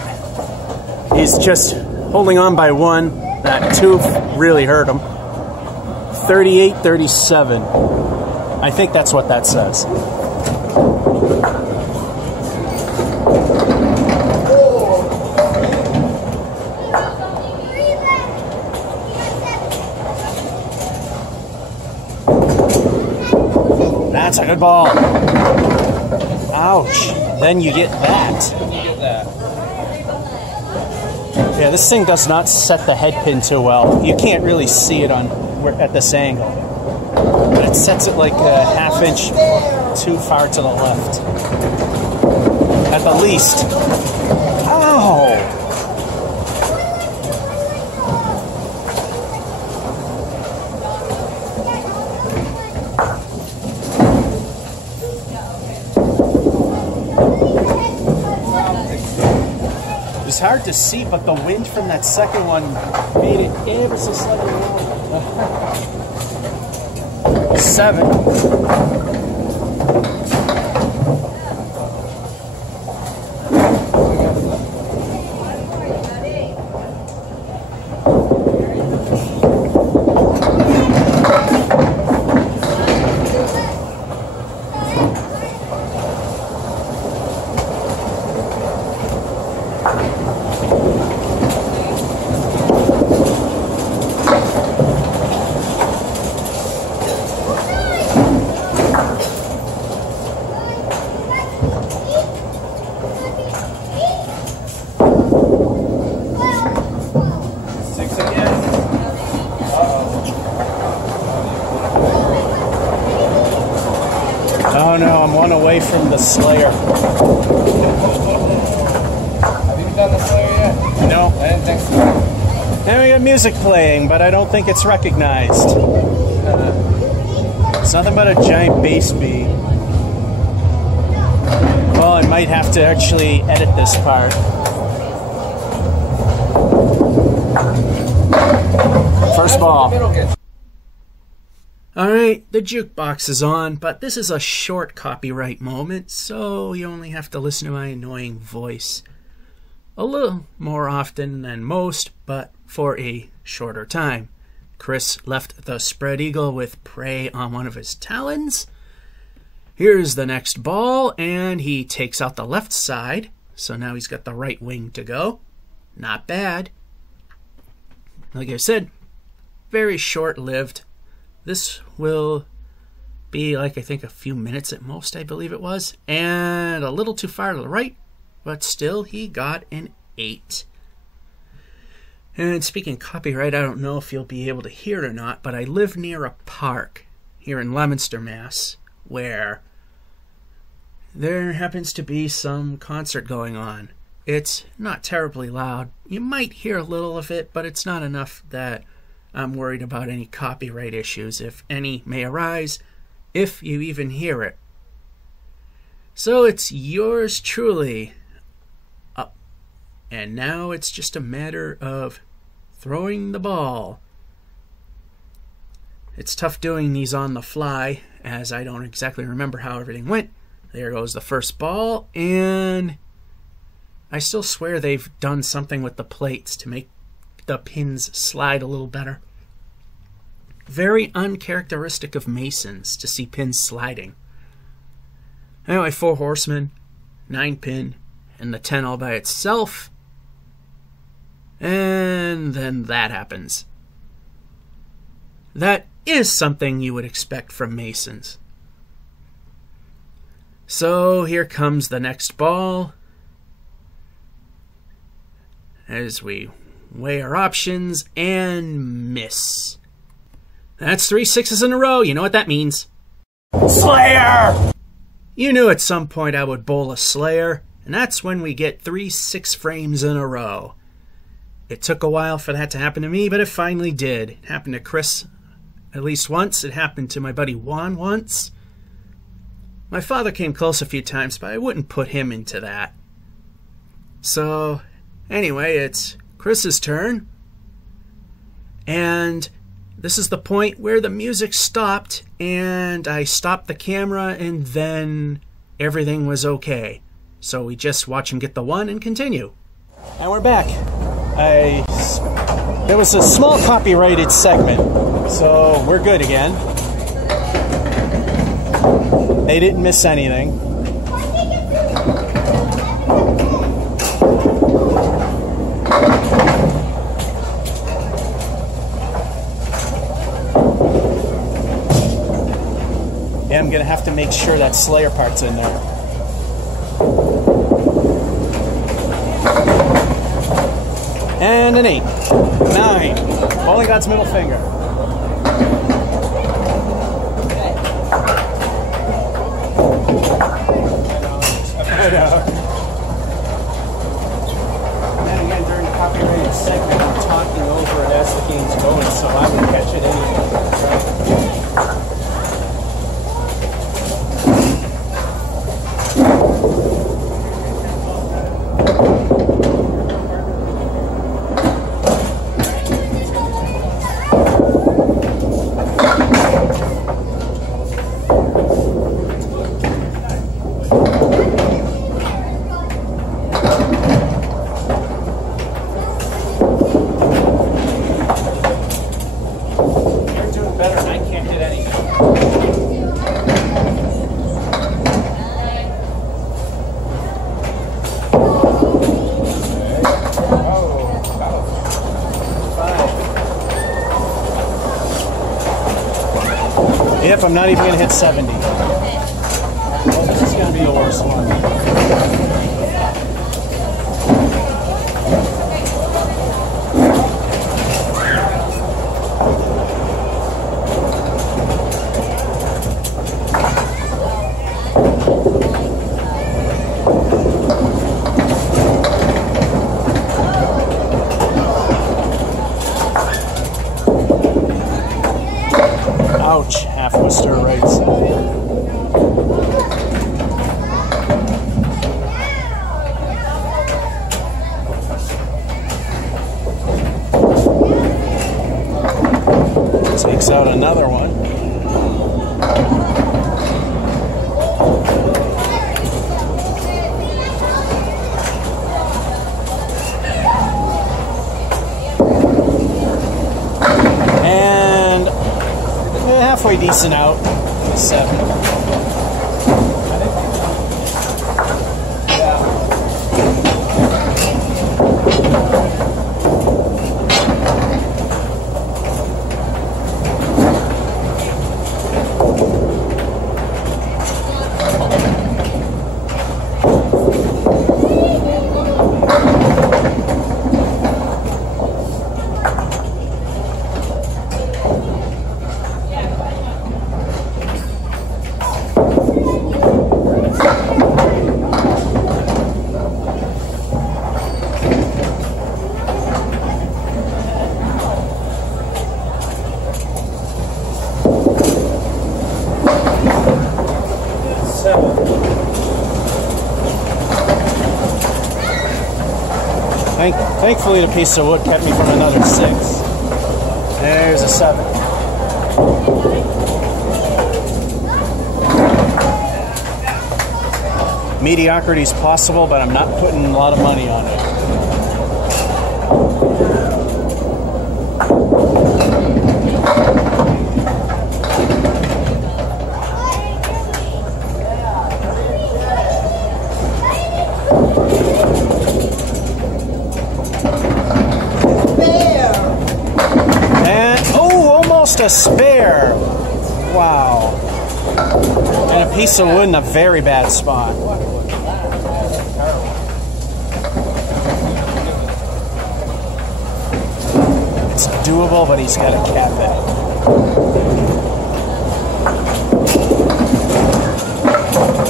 He's just holding on by 1. That 2 really hurt him. 38-37. I think that's what that says. That's a good ball. Ouch. Then you get that. Yeah, this thing does not set the head pin too well. You can't really see it on at this angle. But it sets it like a ½ inch too far to the left. At the least. Ow! It's hard to see, but the wind from that second one made it ever so slightly wrong. 7. Oh no, I'm 1 away from the Slayer. have you done the Slayer yet? No. I didn't think so. And we got music playing, but I don't think it's recognized. It's nothing but a giant bass beat. Well, I might have to actually edit this part. First ball. Alright, the jukebox is on, but this is a short copyright moment, so you only have to listen to my annoying voice a little more often than most, but for a shorter time. Chris left the spread eagle with prey on one of his talons. Here's the next ball, and he takes out the left side, so now he's got the right wing to go. Not bad. Like I said, very short-lived. This will be like, I think, a few minutes at most, I believe it was. And a little too far to the right, but still he got an 8. And speaking copyright, I don't know if you'll be able to hear it or not, but I live near a park here in Leominster, Mass, where there happens to be some concert going on. It's not terribly loud. You might hear a little of it, but it's not enough that I'm worried about any copyright issues, if any may arise, if you even hear it. So it's yours truly up. And now it's just a matter of throwing the ball. It's tough doing these on the fly, as I don't exactly remember how everything went. There goes the first ball, and I still swear they've done something with the plates to make the pins slide a little better. Very uncharacteristic of masons to see pins sliding. Anyway, 4 horsemen, 9 pin, and the 10 all by itself. And then that happens. That is something you would expect from masons. So here comes the next ball. As we weigh our options and miss. That's 3 6s in a row. You know what that means. Slayer! You knew at some point I would bowl a Slayer, and that's when we get 3 6 frames in a row. It took a while for that to happen to me, but it finally did. It happened to Chris at least once. It happened to my buddy Juan once. My father came close a few times, but I wouldn't put him into that. So, anyway, it's Chris's turn. And this is the point where the music stopped, and I stopped the camera, and then everything was okay. So we just watch him get the 1 and continue. And we're back. There was a small copyrighted segment, so we're good again. They didn't miss anything. Yeah, I'm gonna have to make sure that Slayer part's in there. And an 8. 9. Bowling God's middle finger. I know. And again, during the copyrighted segment, I'm talking over it as the game's going, so I would catch it anyway. Right? Yep, I'm not even going to hit 70. Well, this is going to be the worst one. Ouch, half of a stir right side. Takes out another one. And halfway decent out. 7. Thankfully, the piece of wood kept me from another 6. There's a 7. Mediocrity is possible, but I'm not putting a lot of money on it. a spare. Wow. And a piece of wood in a very bad spot. It's doable, but he's got to cap it.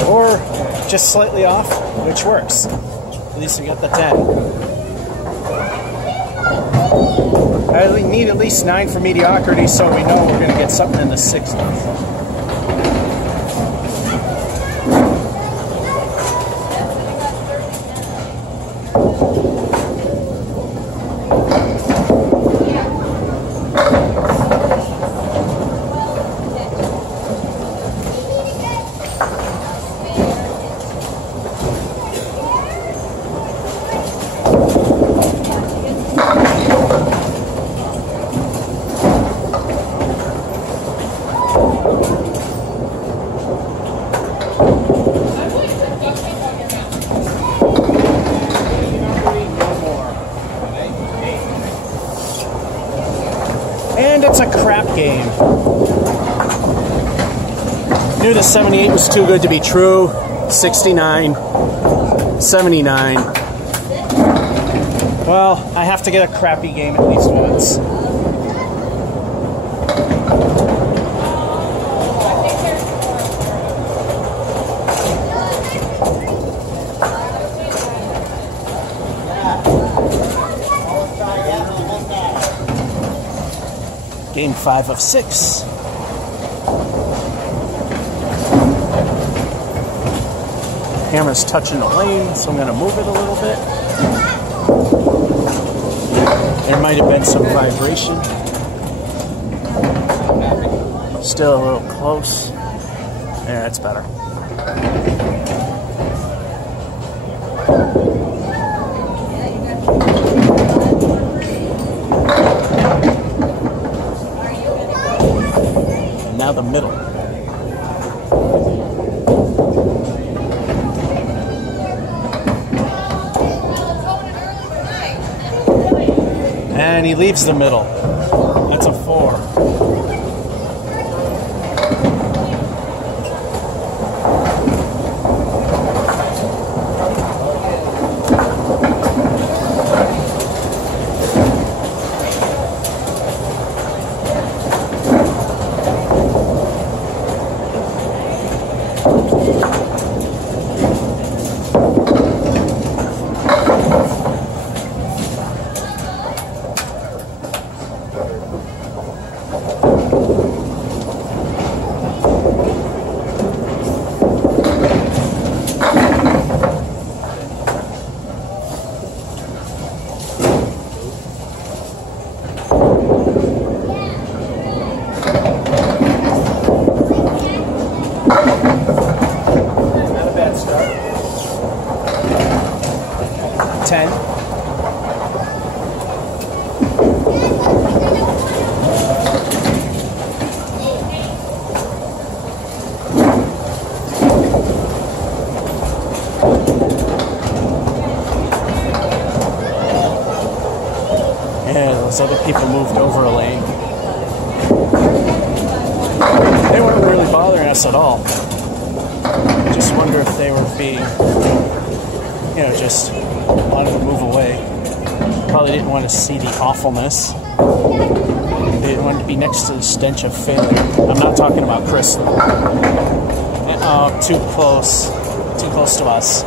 Or just slightly off, which works. At least we got the 10. I need at least 9 for mediocrity, so we know we're going to get something in the 60s. And it's a crap game. Knew the 78 was too good to be true. 69. 79. Well, I have to get a crappy game at least once. Game 5 of 6. Camera's touching the lane, so I'm going to move it a little bit. There might have been some vibration. Still a little close. There, that's better. Now the middle. And he leaves the middle. That's a 4. Other people moved over a lane. They weren't really bothering us at all. Just wonder if they were being, just wanted to move away. Probably didn't want to see the awfulness. They didn't want to be next to the stench of failure. I'm not talking about Chris. Too close to us.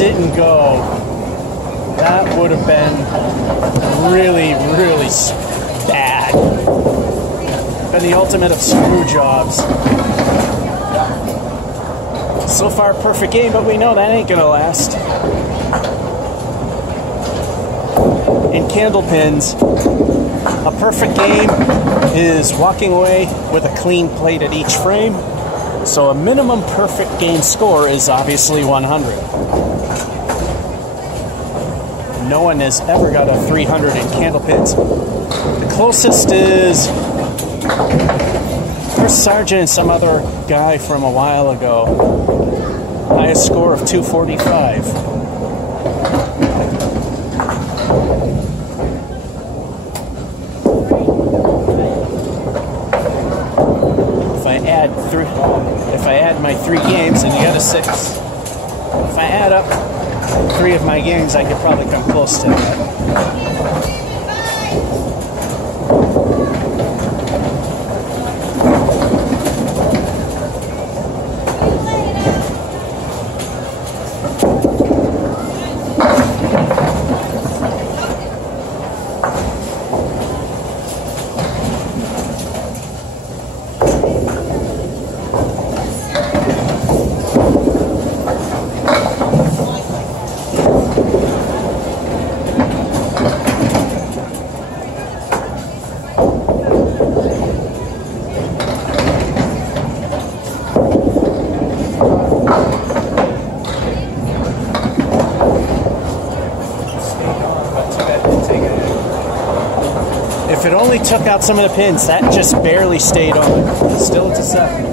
didn't go, that would have been really, really bad. Been the ultimate of screw jobs. So far, perfect game, but we know that ain't gonna last. In candlepins, a perfect game is walking away with a clean plate at each frame. So a minimum perfect game score is obviously 100. No one has ever got a 300 in candlepins. The closest is Chris Sargent and some other guy from a while ago. Highest score of 245. If I add my 3 games, and you got a 6. If I add up 3 of my games, I could probably come close to that. If it only took out some of the pins, that just barely stayed on. Still it's a 7.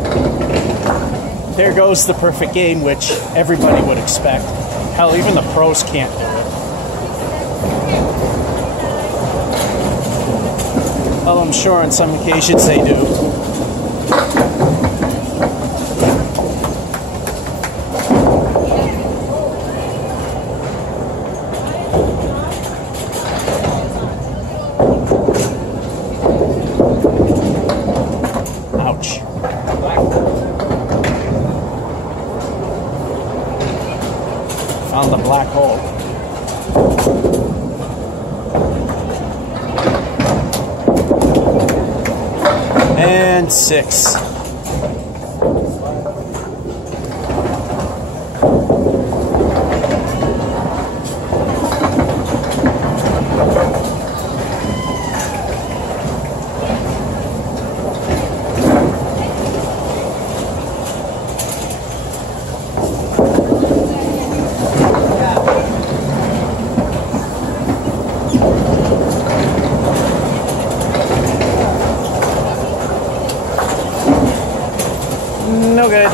There goes the perfect game, which everybody would expect. Hell, even the pros can't do it. Well, I'm sure on some occasions they do. Found the black hole. And 6. No good.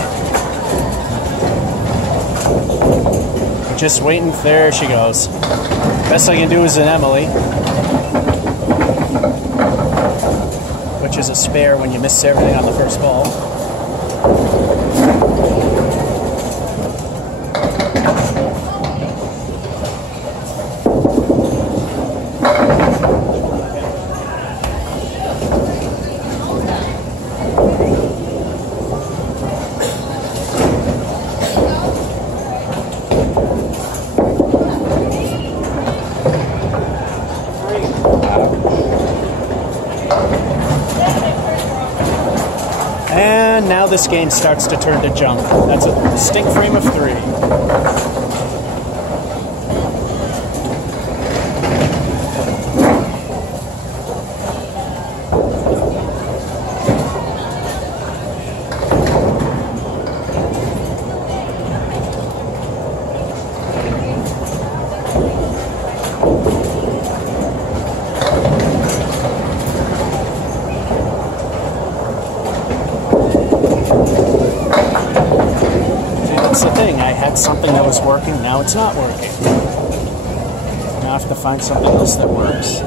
Just waiting. There she goes. Best I can do is an Emily, which is a spare when you miss everything on the first ball. And now this game starts to turn to junk. That's a distinct frame of 3. That's the thing, I had something that was working, now it's not working. Now I have to find something else that works.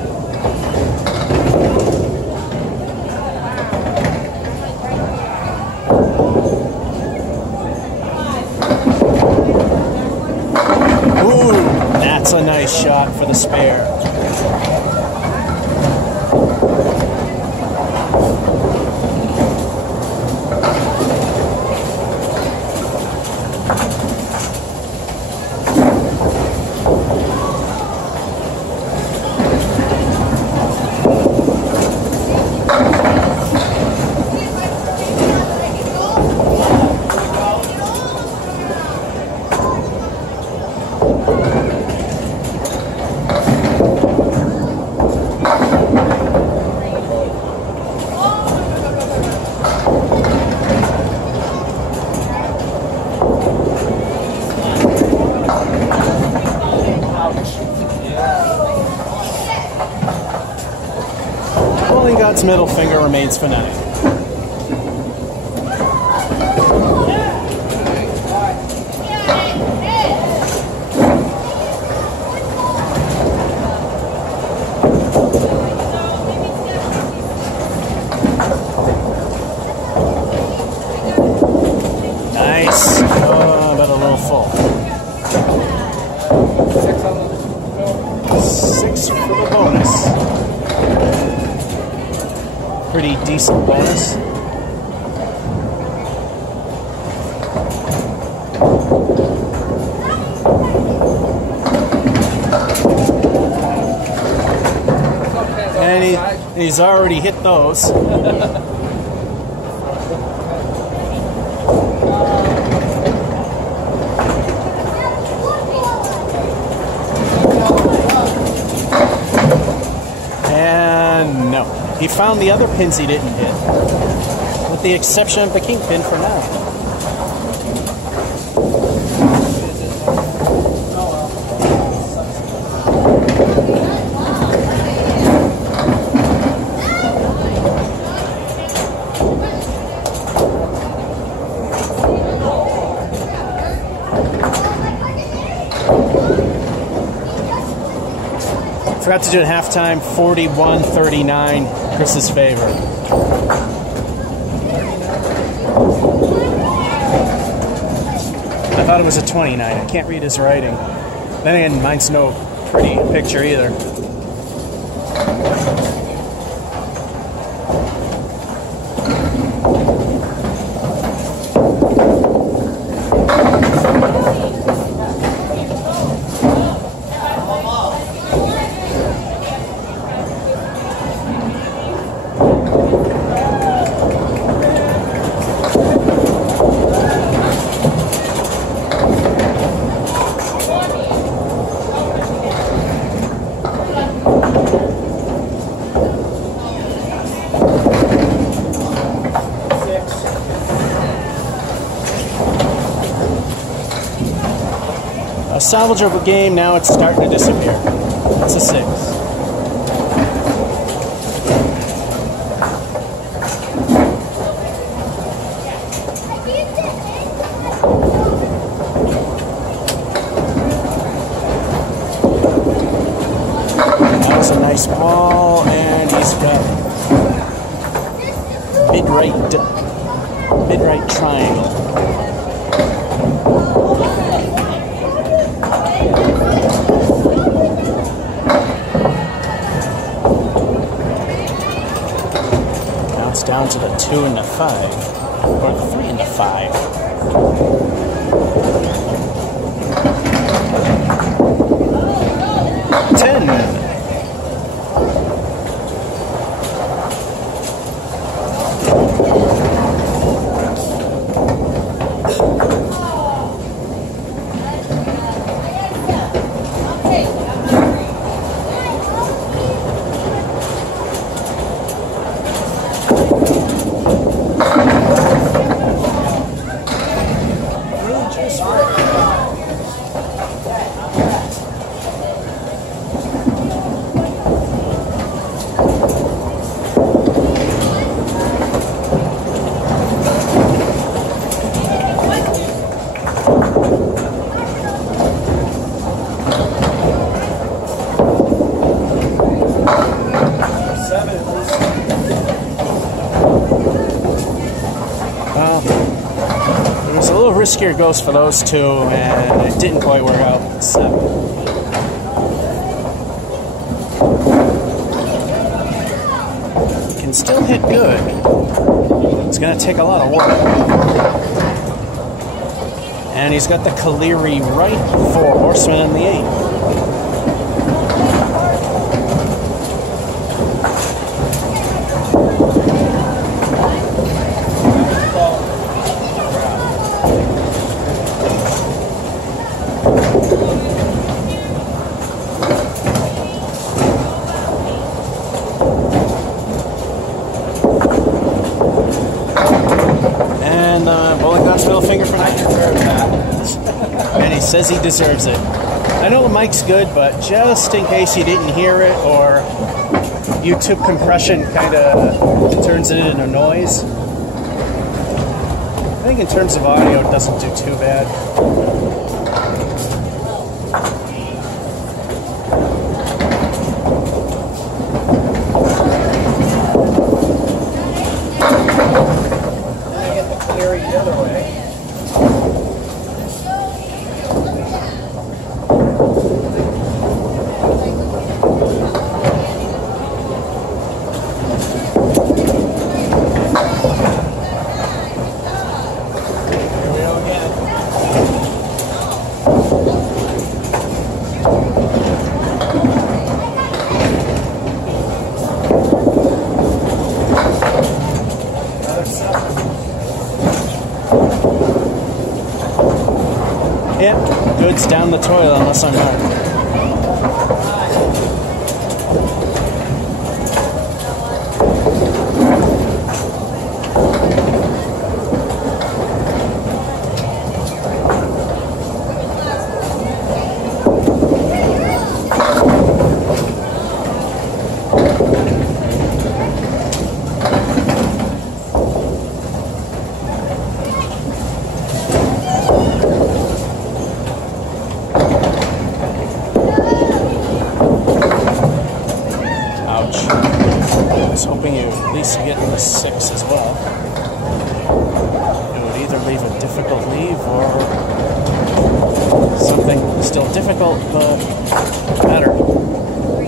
Ooh, that's a nice shot for the spare. Bowling God's middle finger remains phonetic. Nice. Oh, but a little full. 6 for the bonus. Pretty decent bonus. And he's already hit those. And no. He found the other pins he didn't hit, with the exception of the kingpin for now. Forgot to do it at halftime, 41-39, Chris's favor. I thought it was a 29. I can't read his writing. Then again, mine's no pretty picture either. A salvageable game, now it's starting to disappear. It's a 6. That was a nice ball, and he's got mid-right triangle. Down to the 2 and the 5, or the 3 and the 5. Riskier goes for those two, and it didn't quite work out. 7. Can still hit good. It's going to take a lot of work. And he's got the Caleri right for Horseman in the 8. Middle finger for 9. And he says he deserves it. I know the mic's good, but just in case you didn't hear it or YouTube compression kind of turns it into noise. I think in terms of audio, it doesn't do too bad. Then I get the eerie the other way. Yep, goods down the toilet unless I'm hurt. Get the 6 as well. It would either leave a difficult leave or something still difficult but better.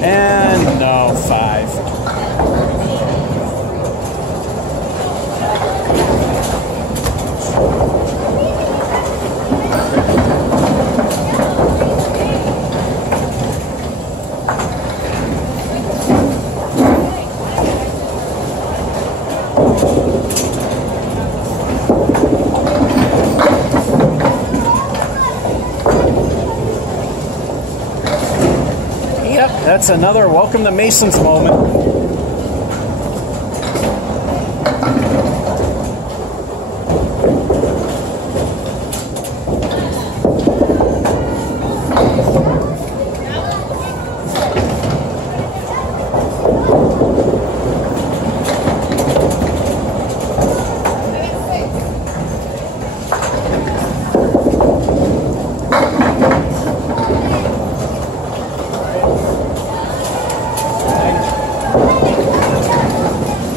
And no, 5. That's another welcome to Mason's moment.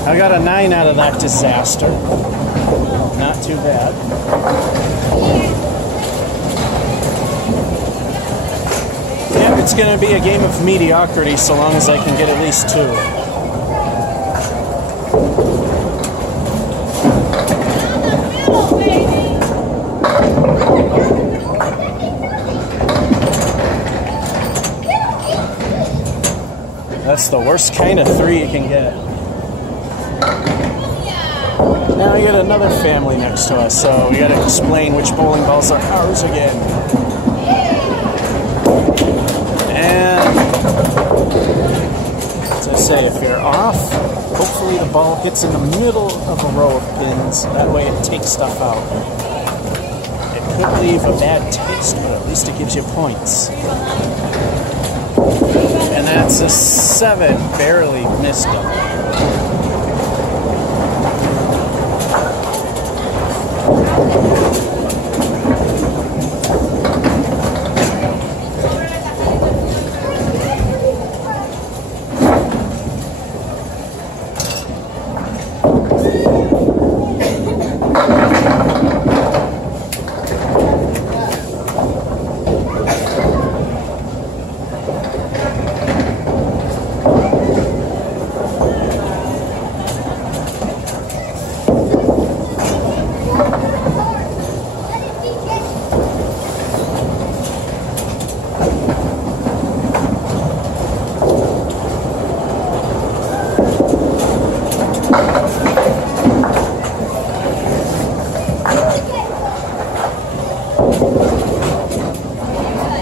I got a 9 out of that disaster. Not too bad. Yeah, it's going to be a game of mediocrity so long as I can get at least 2. That's the worst kind of 3 you can get. Now we got another family next to us, so we got to explain which bowling balls are ours again. And as I say, if you're off, hopefully the ball gets in the middle of a row of pins. That way it takes stuff out. It could leave a bad taste, but at least it gives you points. And that's a 7, barely missed them.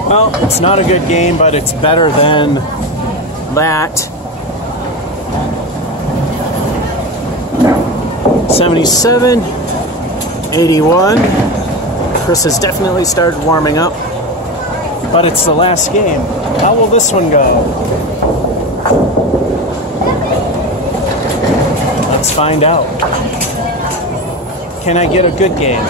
Well, it's not a good game, but it's better than that. 77, 81. Chris has definitely started warming up, but it's the last game. How will this one go? find out. Can I get a good game?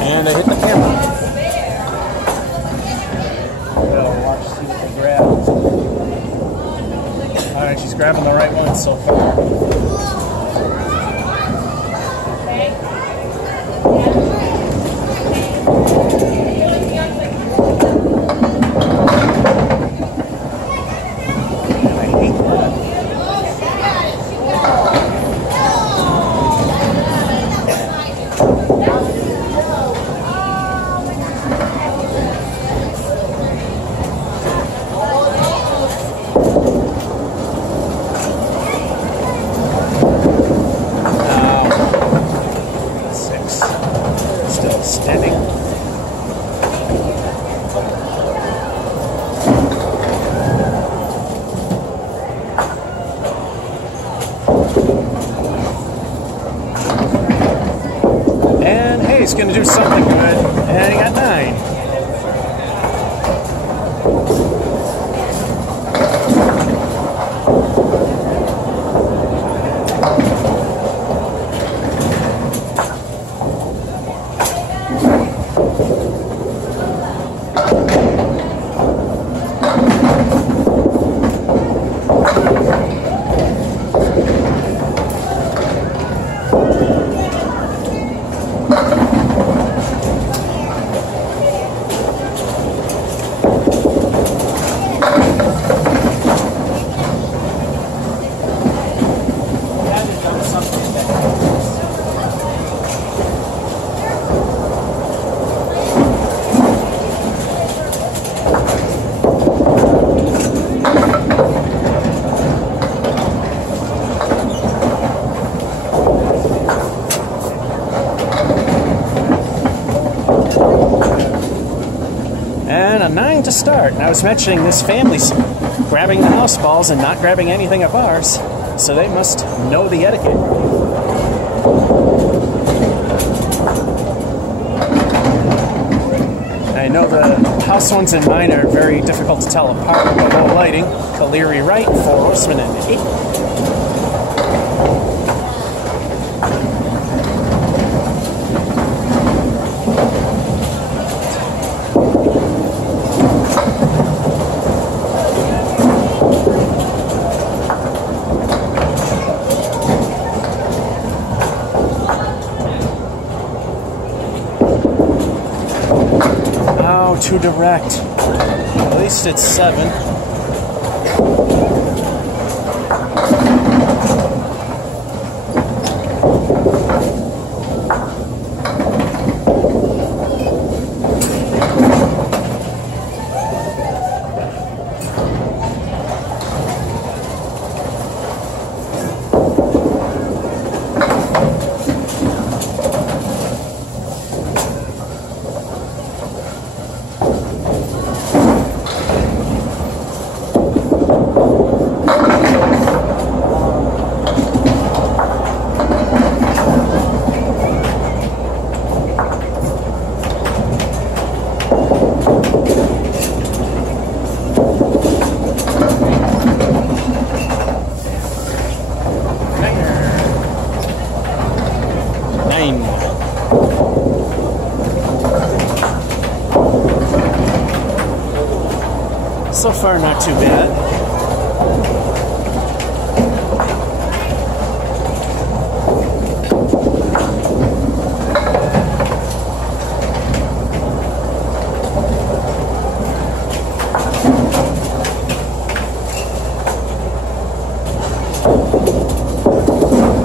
And I hit the camera. Well, watch, see what they grab. Alright, she's grabbing the right one so far. He's going to do something good, and he got 9. And a 9 to start. And I was mentioning this family's grabbing the house balls and not grabbing anything of ours, so they must know the etiquette. I know the house ones and mine are very difficult to tell apart with low lighting. Eerie right, 4 horsemen and 8. Too direct. At least it's 7. So far, not too bad.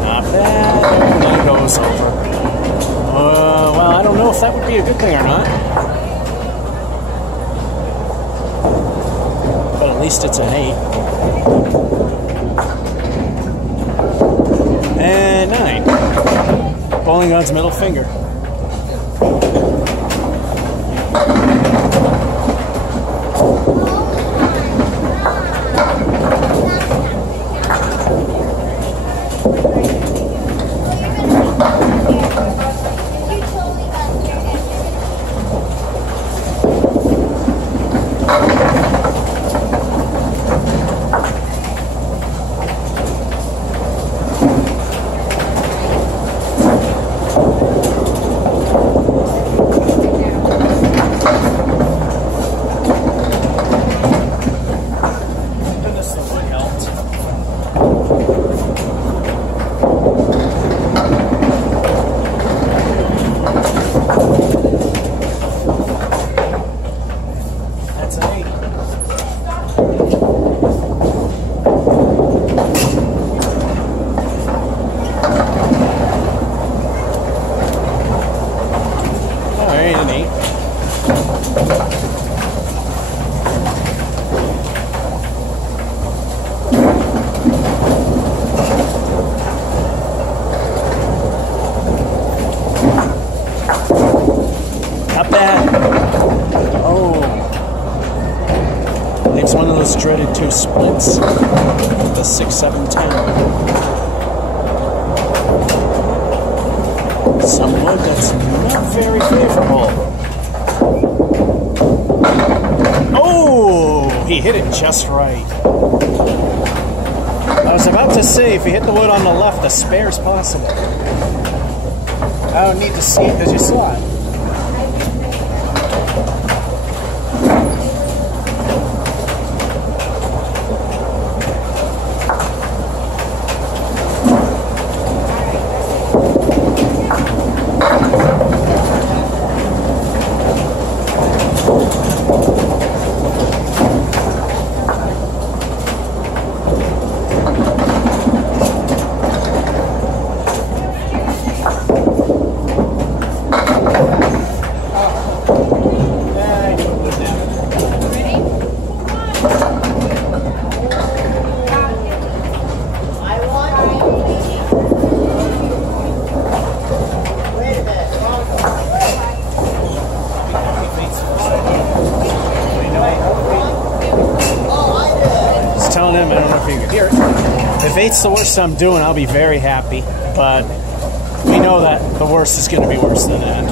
Not bad. And then it goes over. Well, I don't know if that would be a good thing or not. At least it's an 8. And 9. Bowling God's middle finger. those dreaded two splits. The 6, 7, 10. Some wood that's not very favorable. Oh, he hit it just right. I was about to say, if you hit the wood on the left, the spare's possible. I don't need to see it because you saw it. If 8's the worst I'm doing, I'll be very happy, but we know that the worst is going to be worse than that.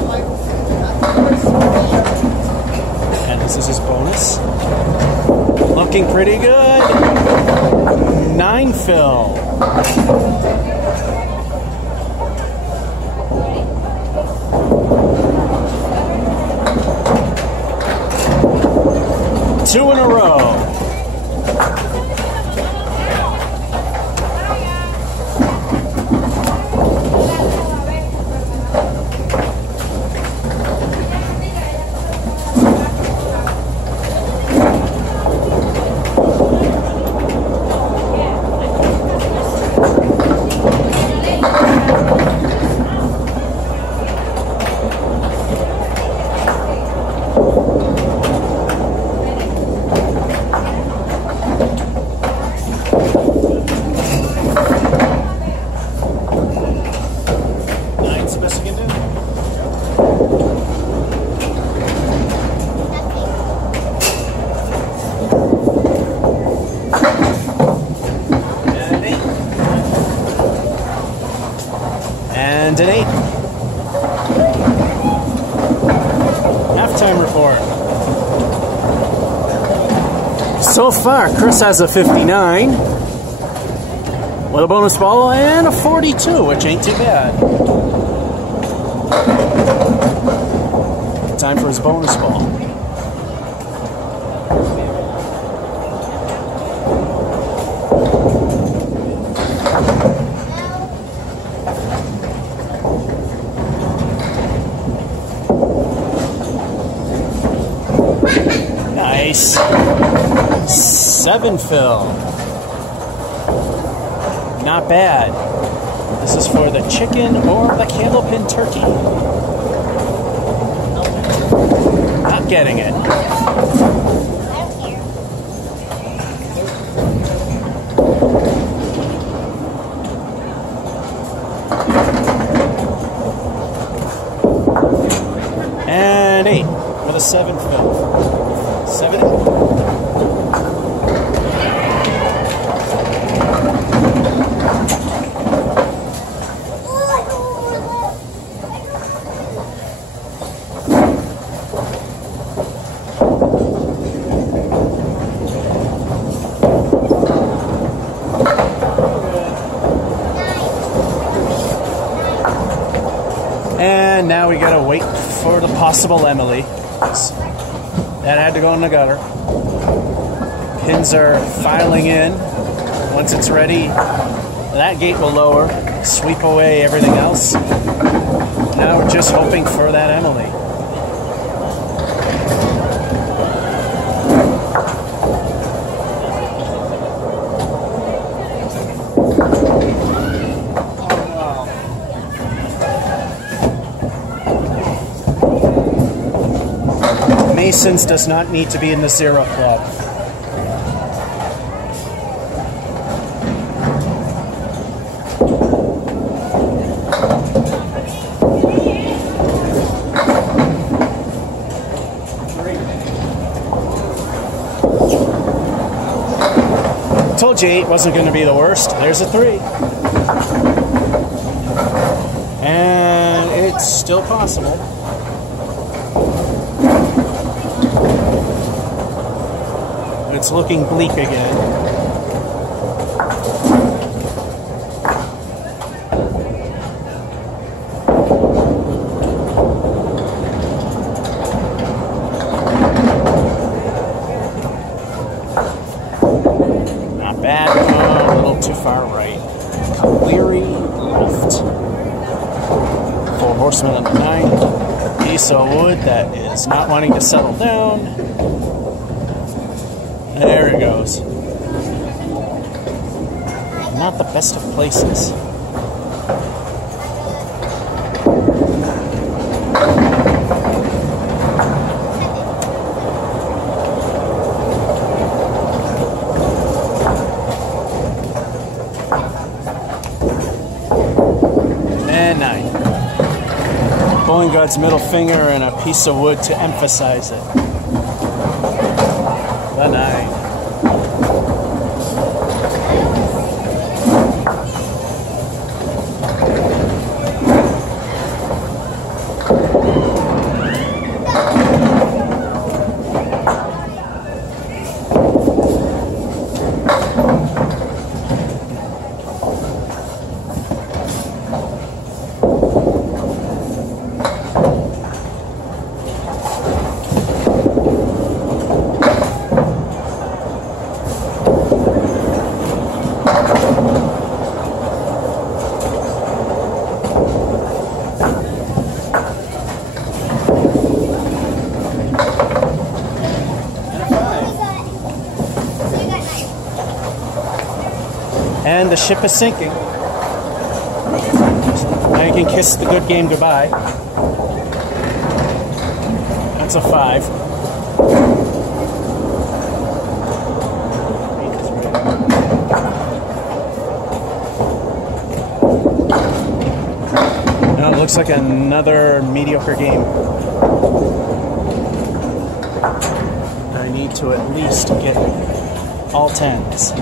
And this is his bonus. Looking pretty good. 9 fill. Two in a row. And an 8. Halftime report. So far, Chris has a 59 with a bonus ball and a 42, which ain't too bad. Time for his bonus ball. Nice. 7 fill. Not bad. This is for the chicken or the candlepin turkey. Not getting it. And 8 with a 7 fill. 7. And now we gotta wait for the possible Emily. That had to go in the gutter. Pins are filing in. Once it's ready, that gate will lower, sweep away everything else. Now we're just hoping for that Emily. Masons does not need to be in the 0 club. Told you 8 wasn't going to be the worst. There's a 3. And it's still possible. It's looking bleak again. Not bad. Oh, a little too far right. Eerie left. 4 horsemen on the 9. Piece of wood that is not wanting to settle down. There it goes. Not the best of places. And 9. Bowling God's middle finger and a piece of wood to emphasize it. The 9. And the ship is sinking. Now you can kiss the good game goodbye. That's a 5. Now it looks like another mediocre game. I need to at least get all 10s.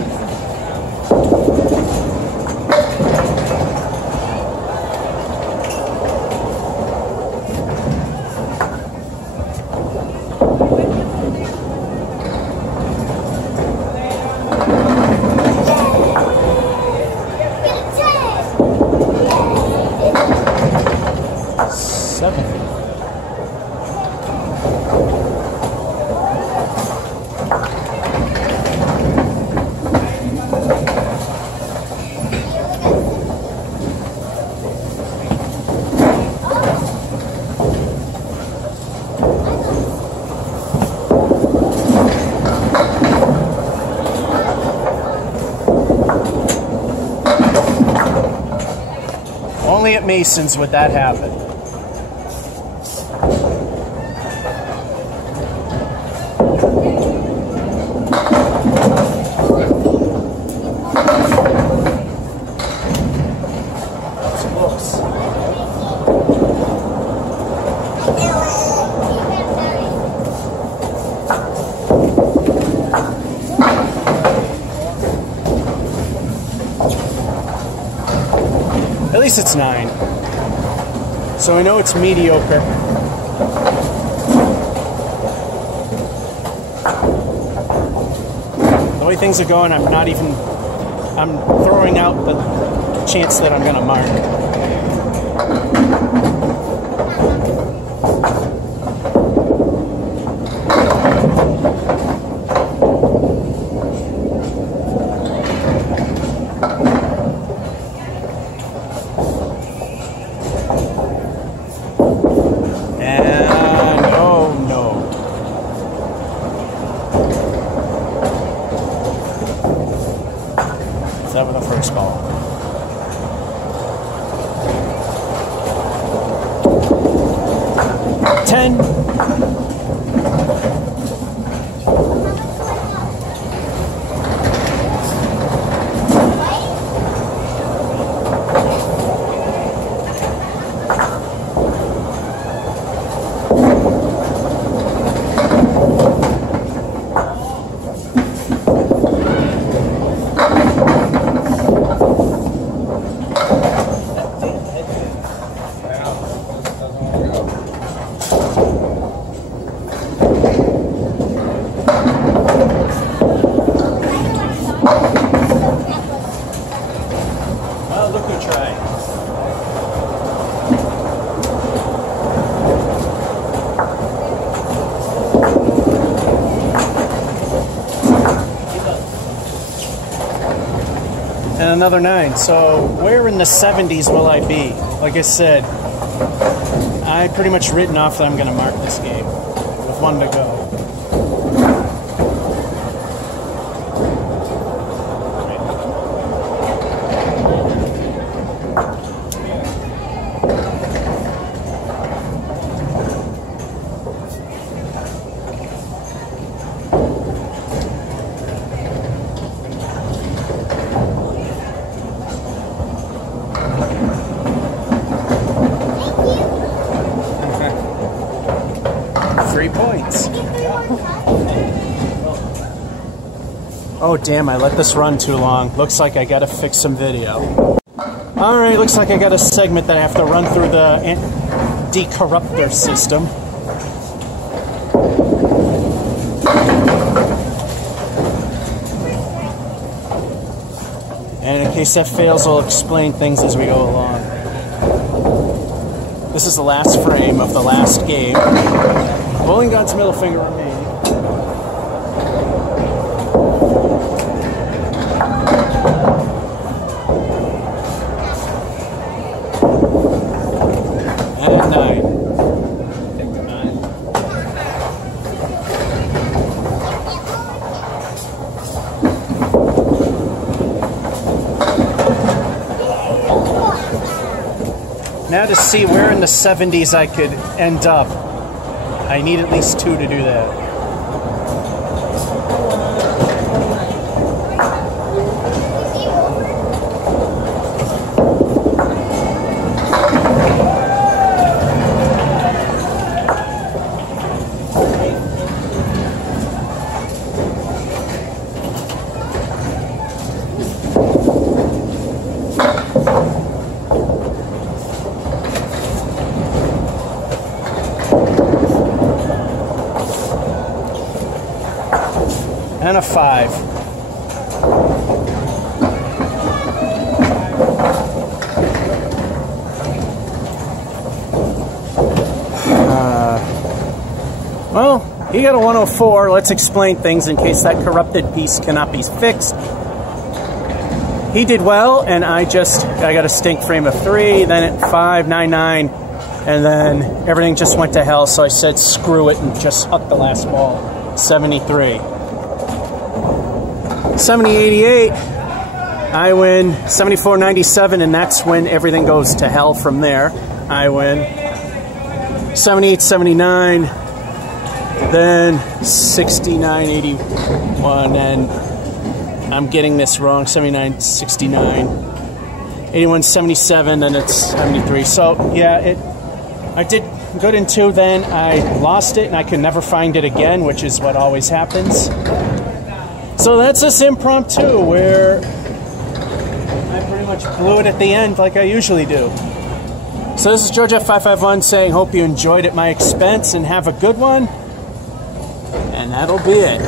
Only at Mason's would that happen. At least it's 9. So we know it's mediocre. The way things are going, I'm throwing out the chance that I'm going to mark. Over the first ball. 10. another 9. So where in the 70s will I be? Like I said, I pretty much written off that I'm going to mark this game with 1 to go. Oh damn, I let this run too long. Looks like I gotta fix some video. Alright, looks like I got a segment that I have to run through the decorruptor system. And in case that fails, I'll explain things as we go along. This is the last frame of the last game. Bowling God's middle finger remaining. And 9. Now to see where in the 70s I could end up, I need at least 2 to do that. And a 5. Well, he got a 104. Let's explain things in case that corrupted piece cannot be fixed. He did well, and I got a stink frame of 3, then at 5, 9, 9, and then everything just went to hell, so I said screw it and just hucked the last ball. 73. 70-88, I win 74-97, and that's when everything goes to hell from there. I win 78-79, then 69-81, and I'm getting this wrong, 79-69, 81-77, and it's 73. So yeah, I did good in 2, then I lost it, and I could never find it again, which is what always happens. So that's this impromptu where I pretty much blew it at the end like I usually do. So this is GeorgeF551 saying, hope you enjoyed at my expense and have a good one. And that'll be it.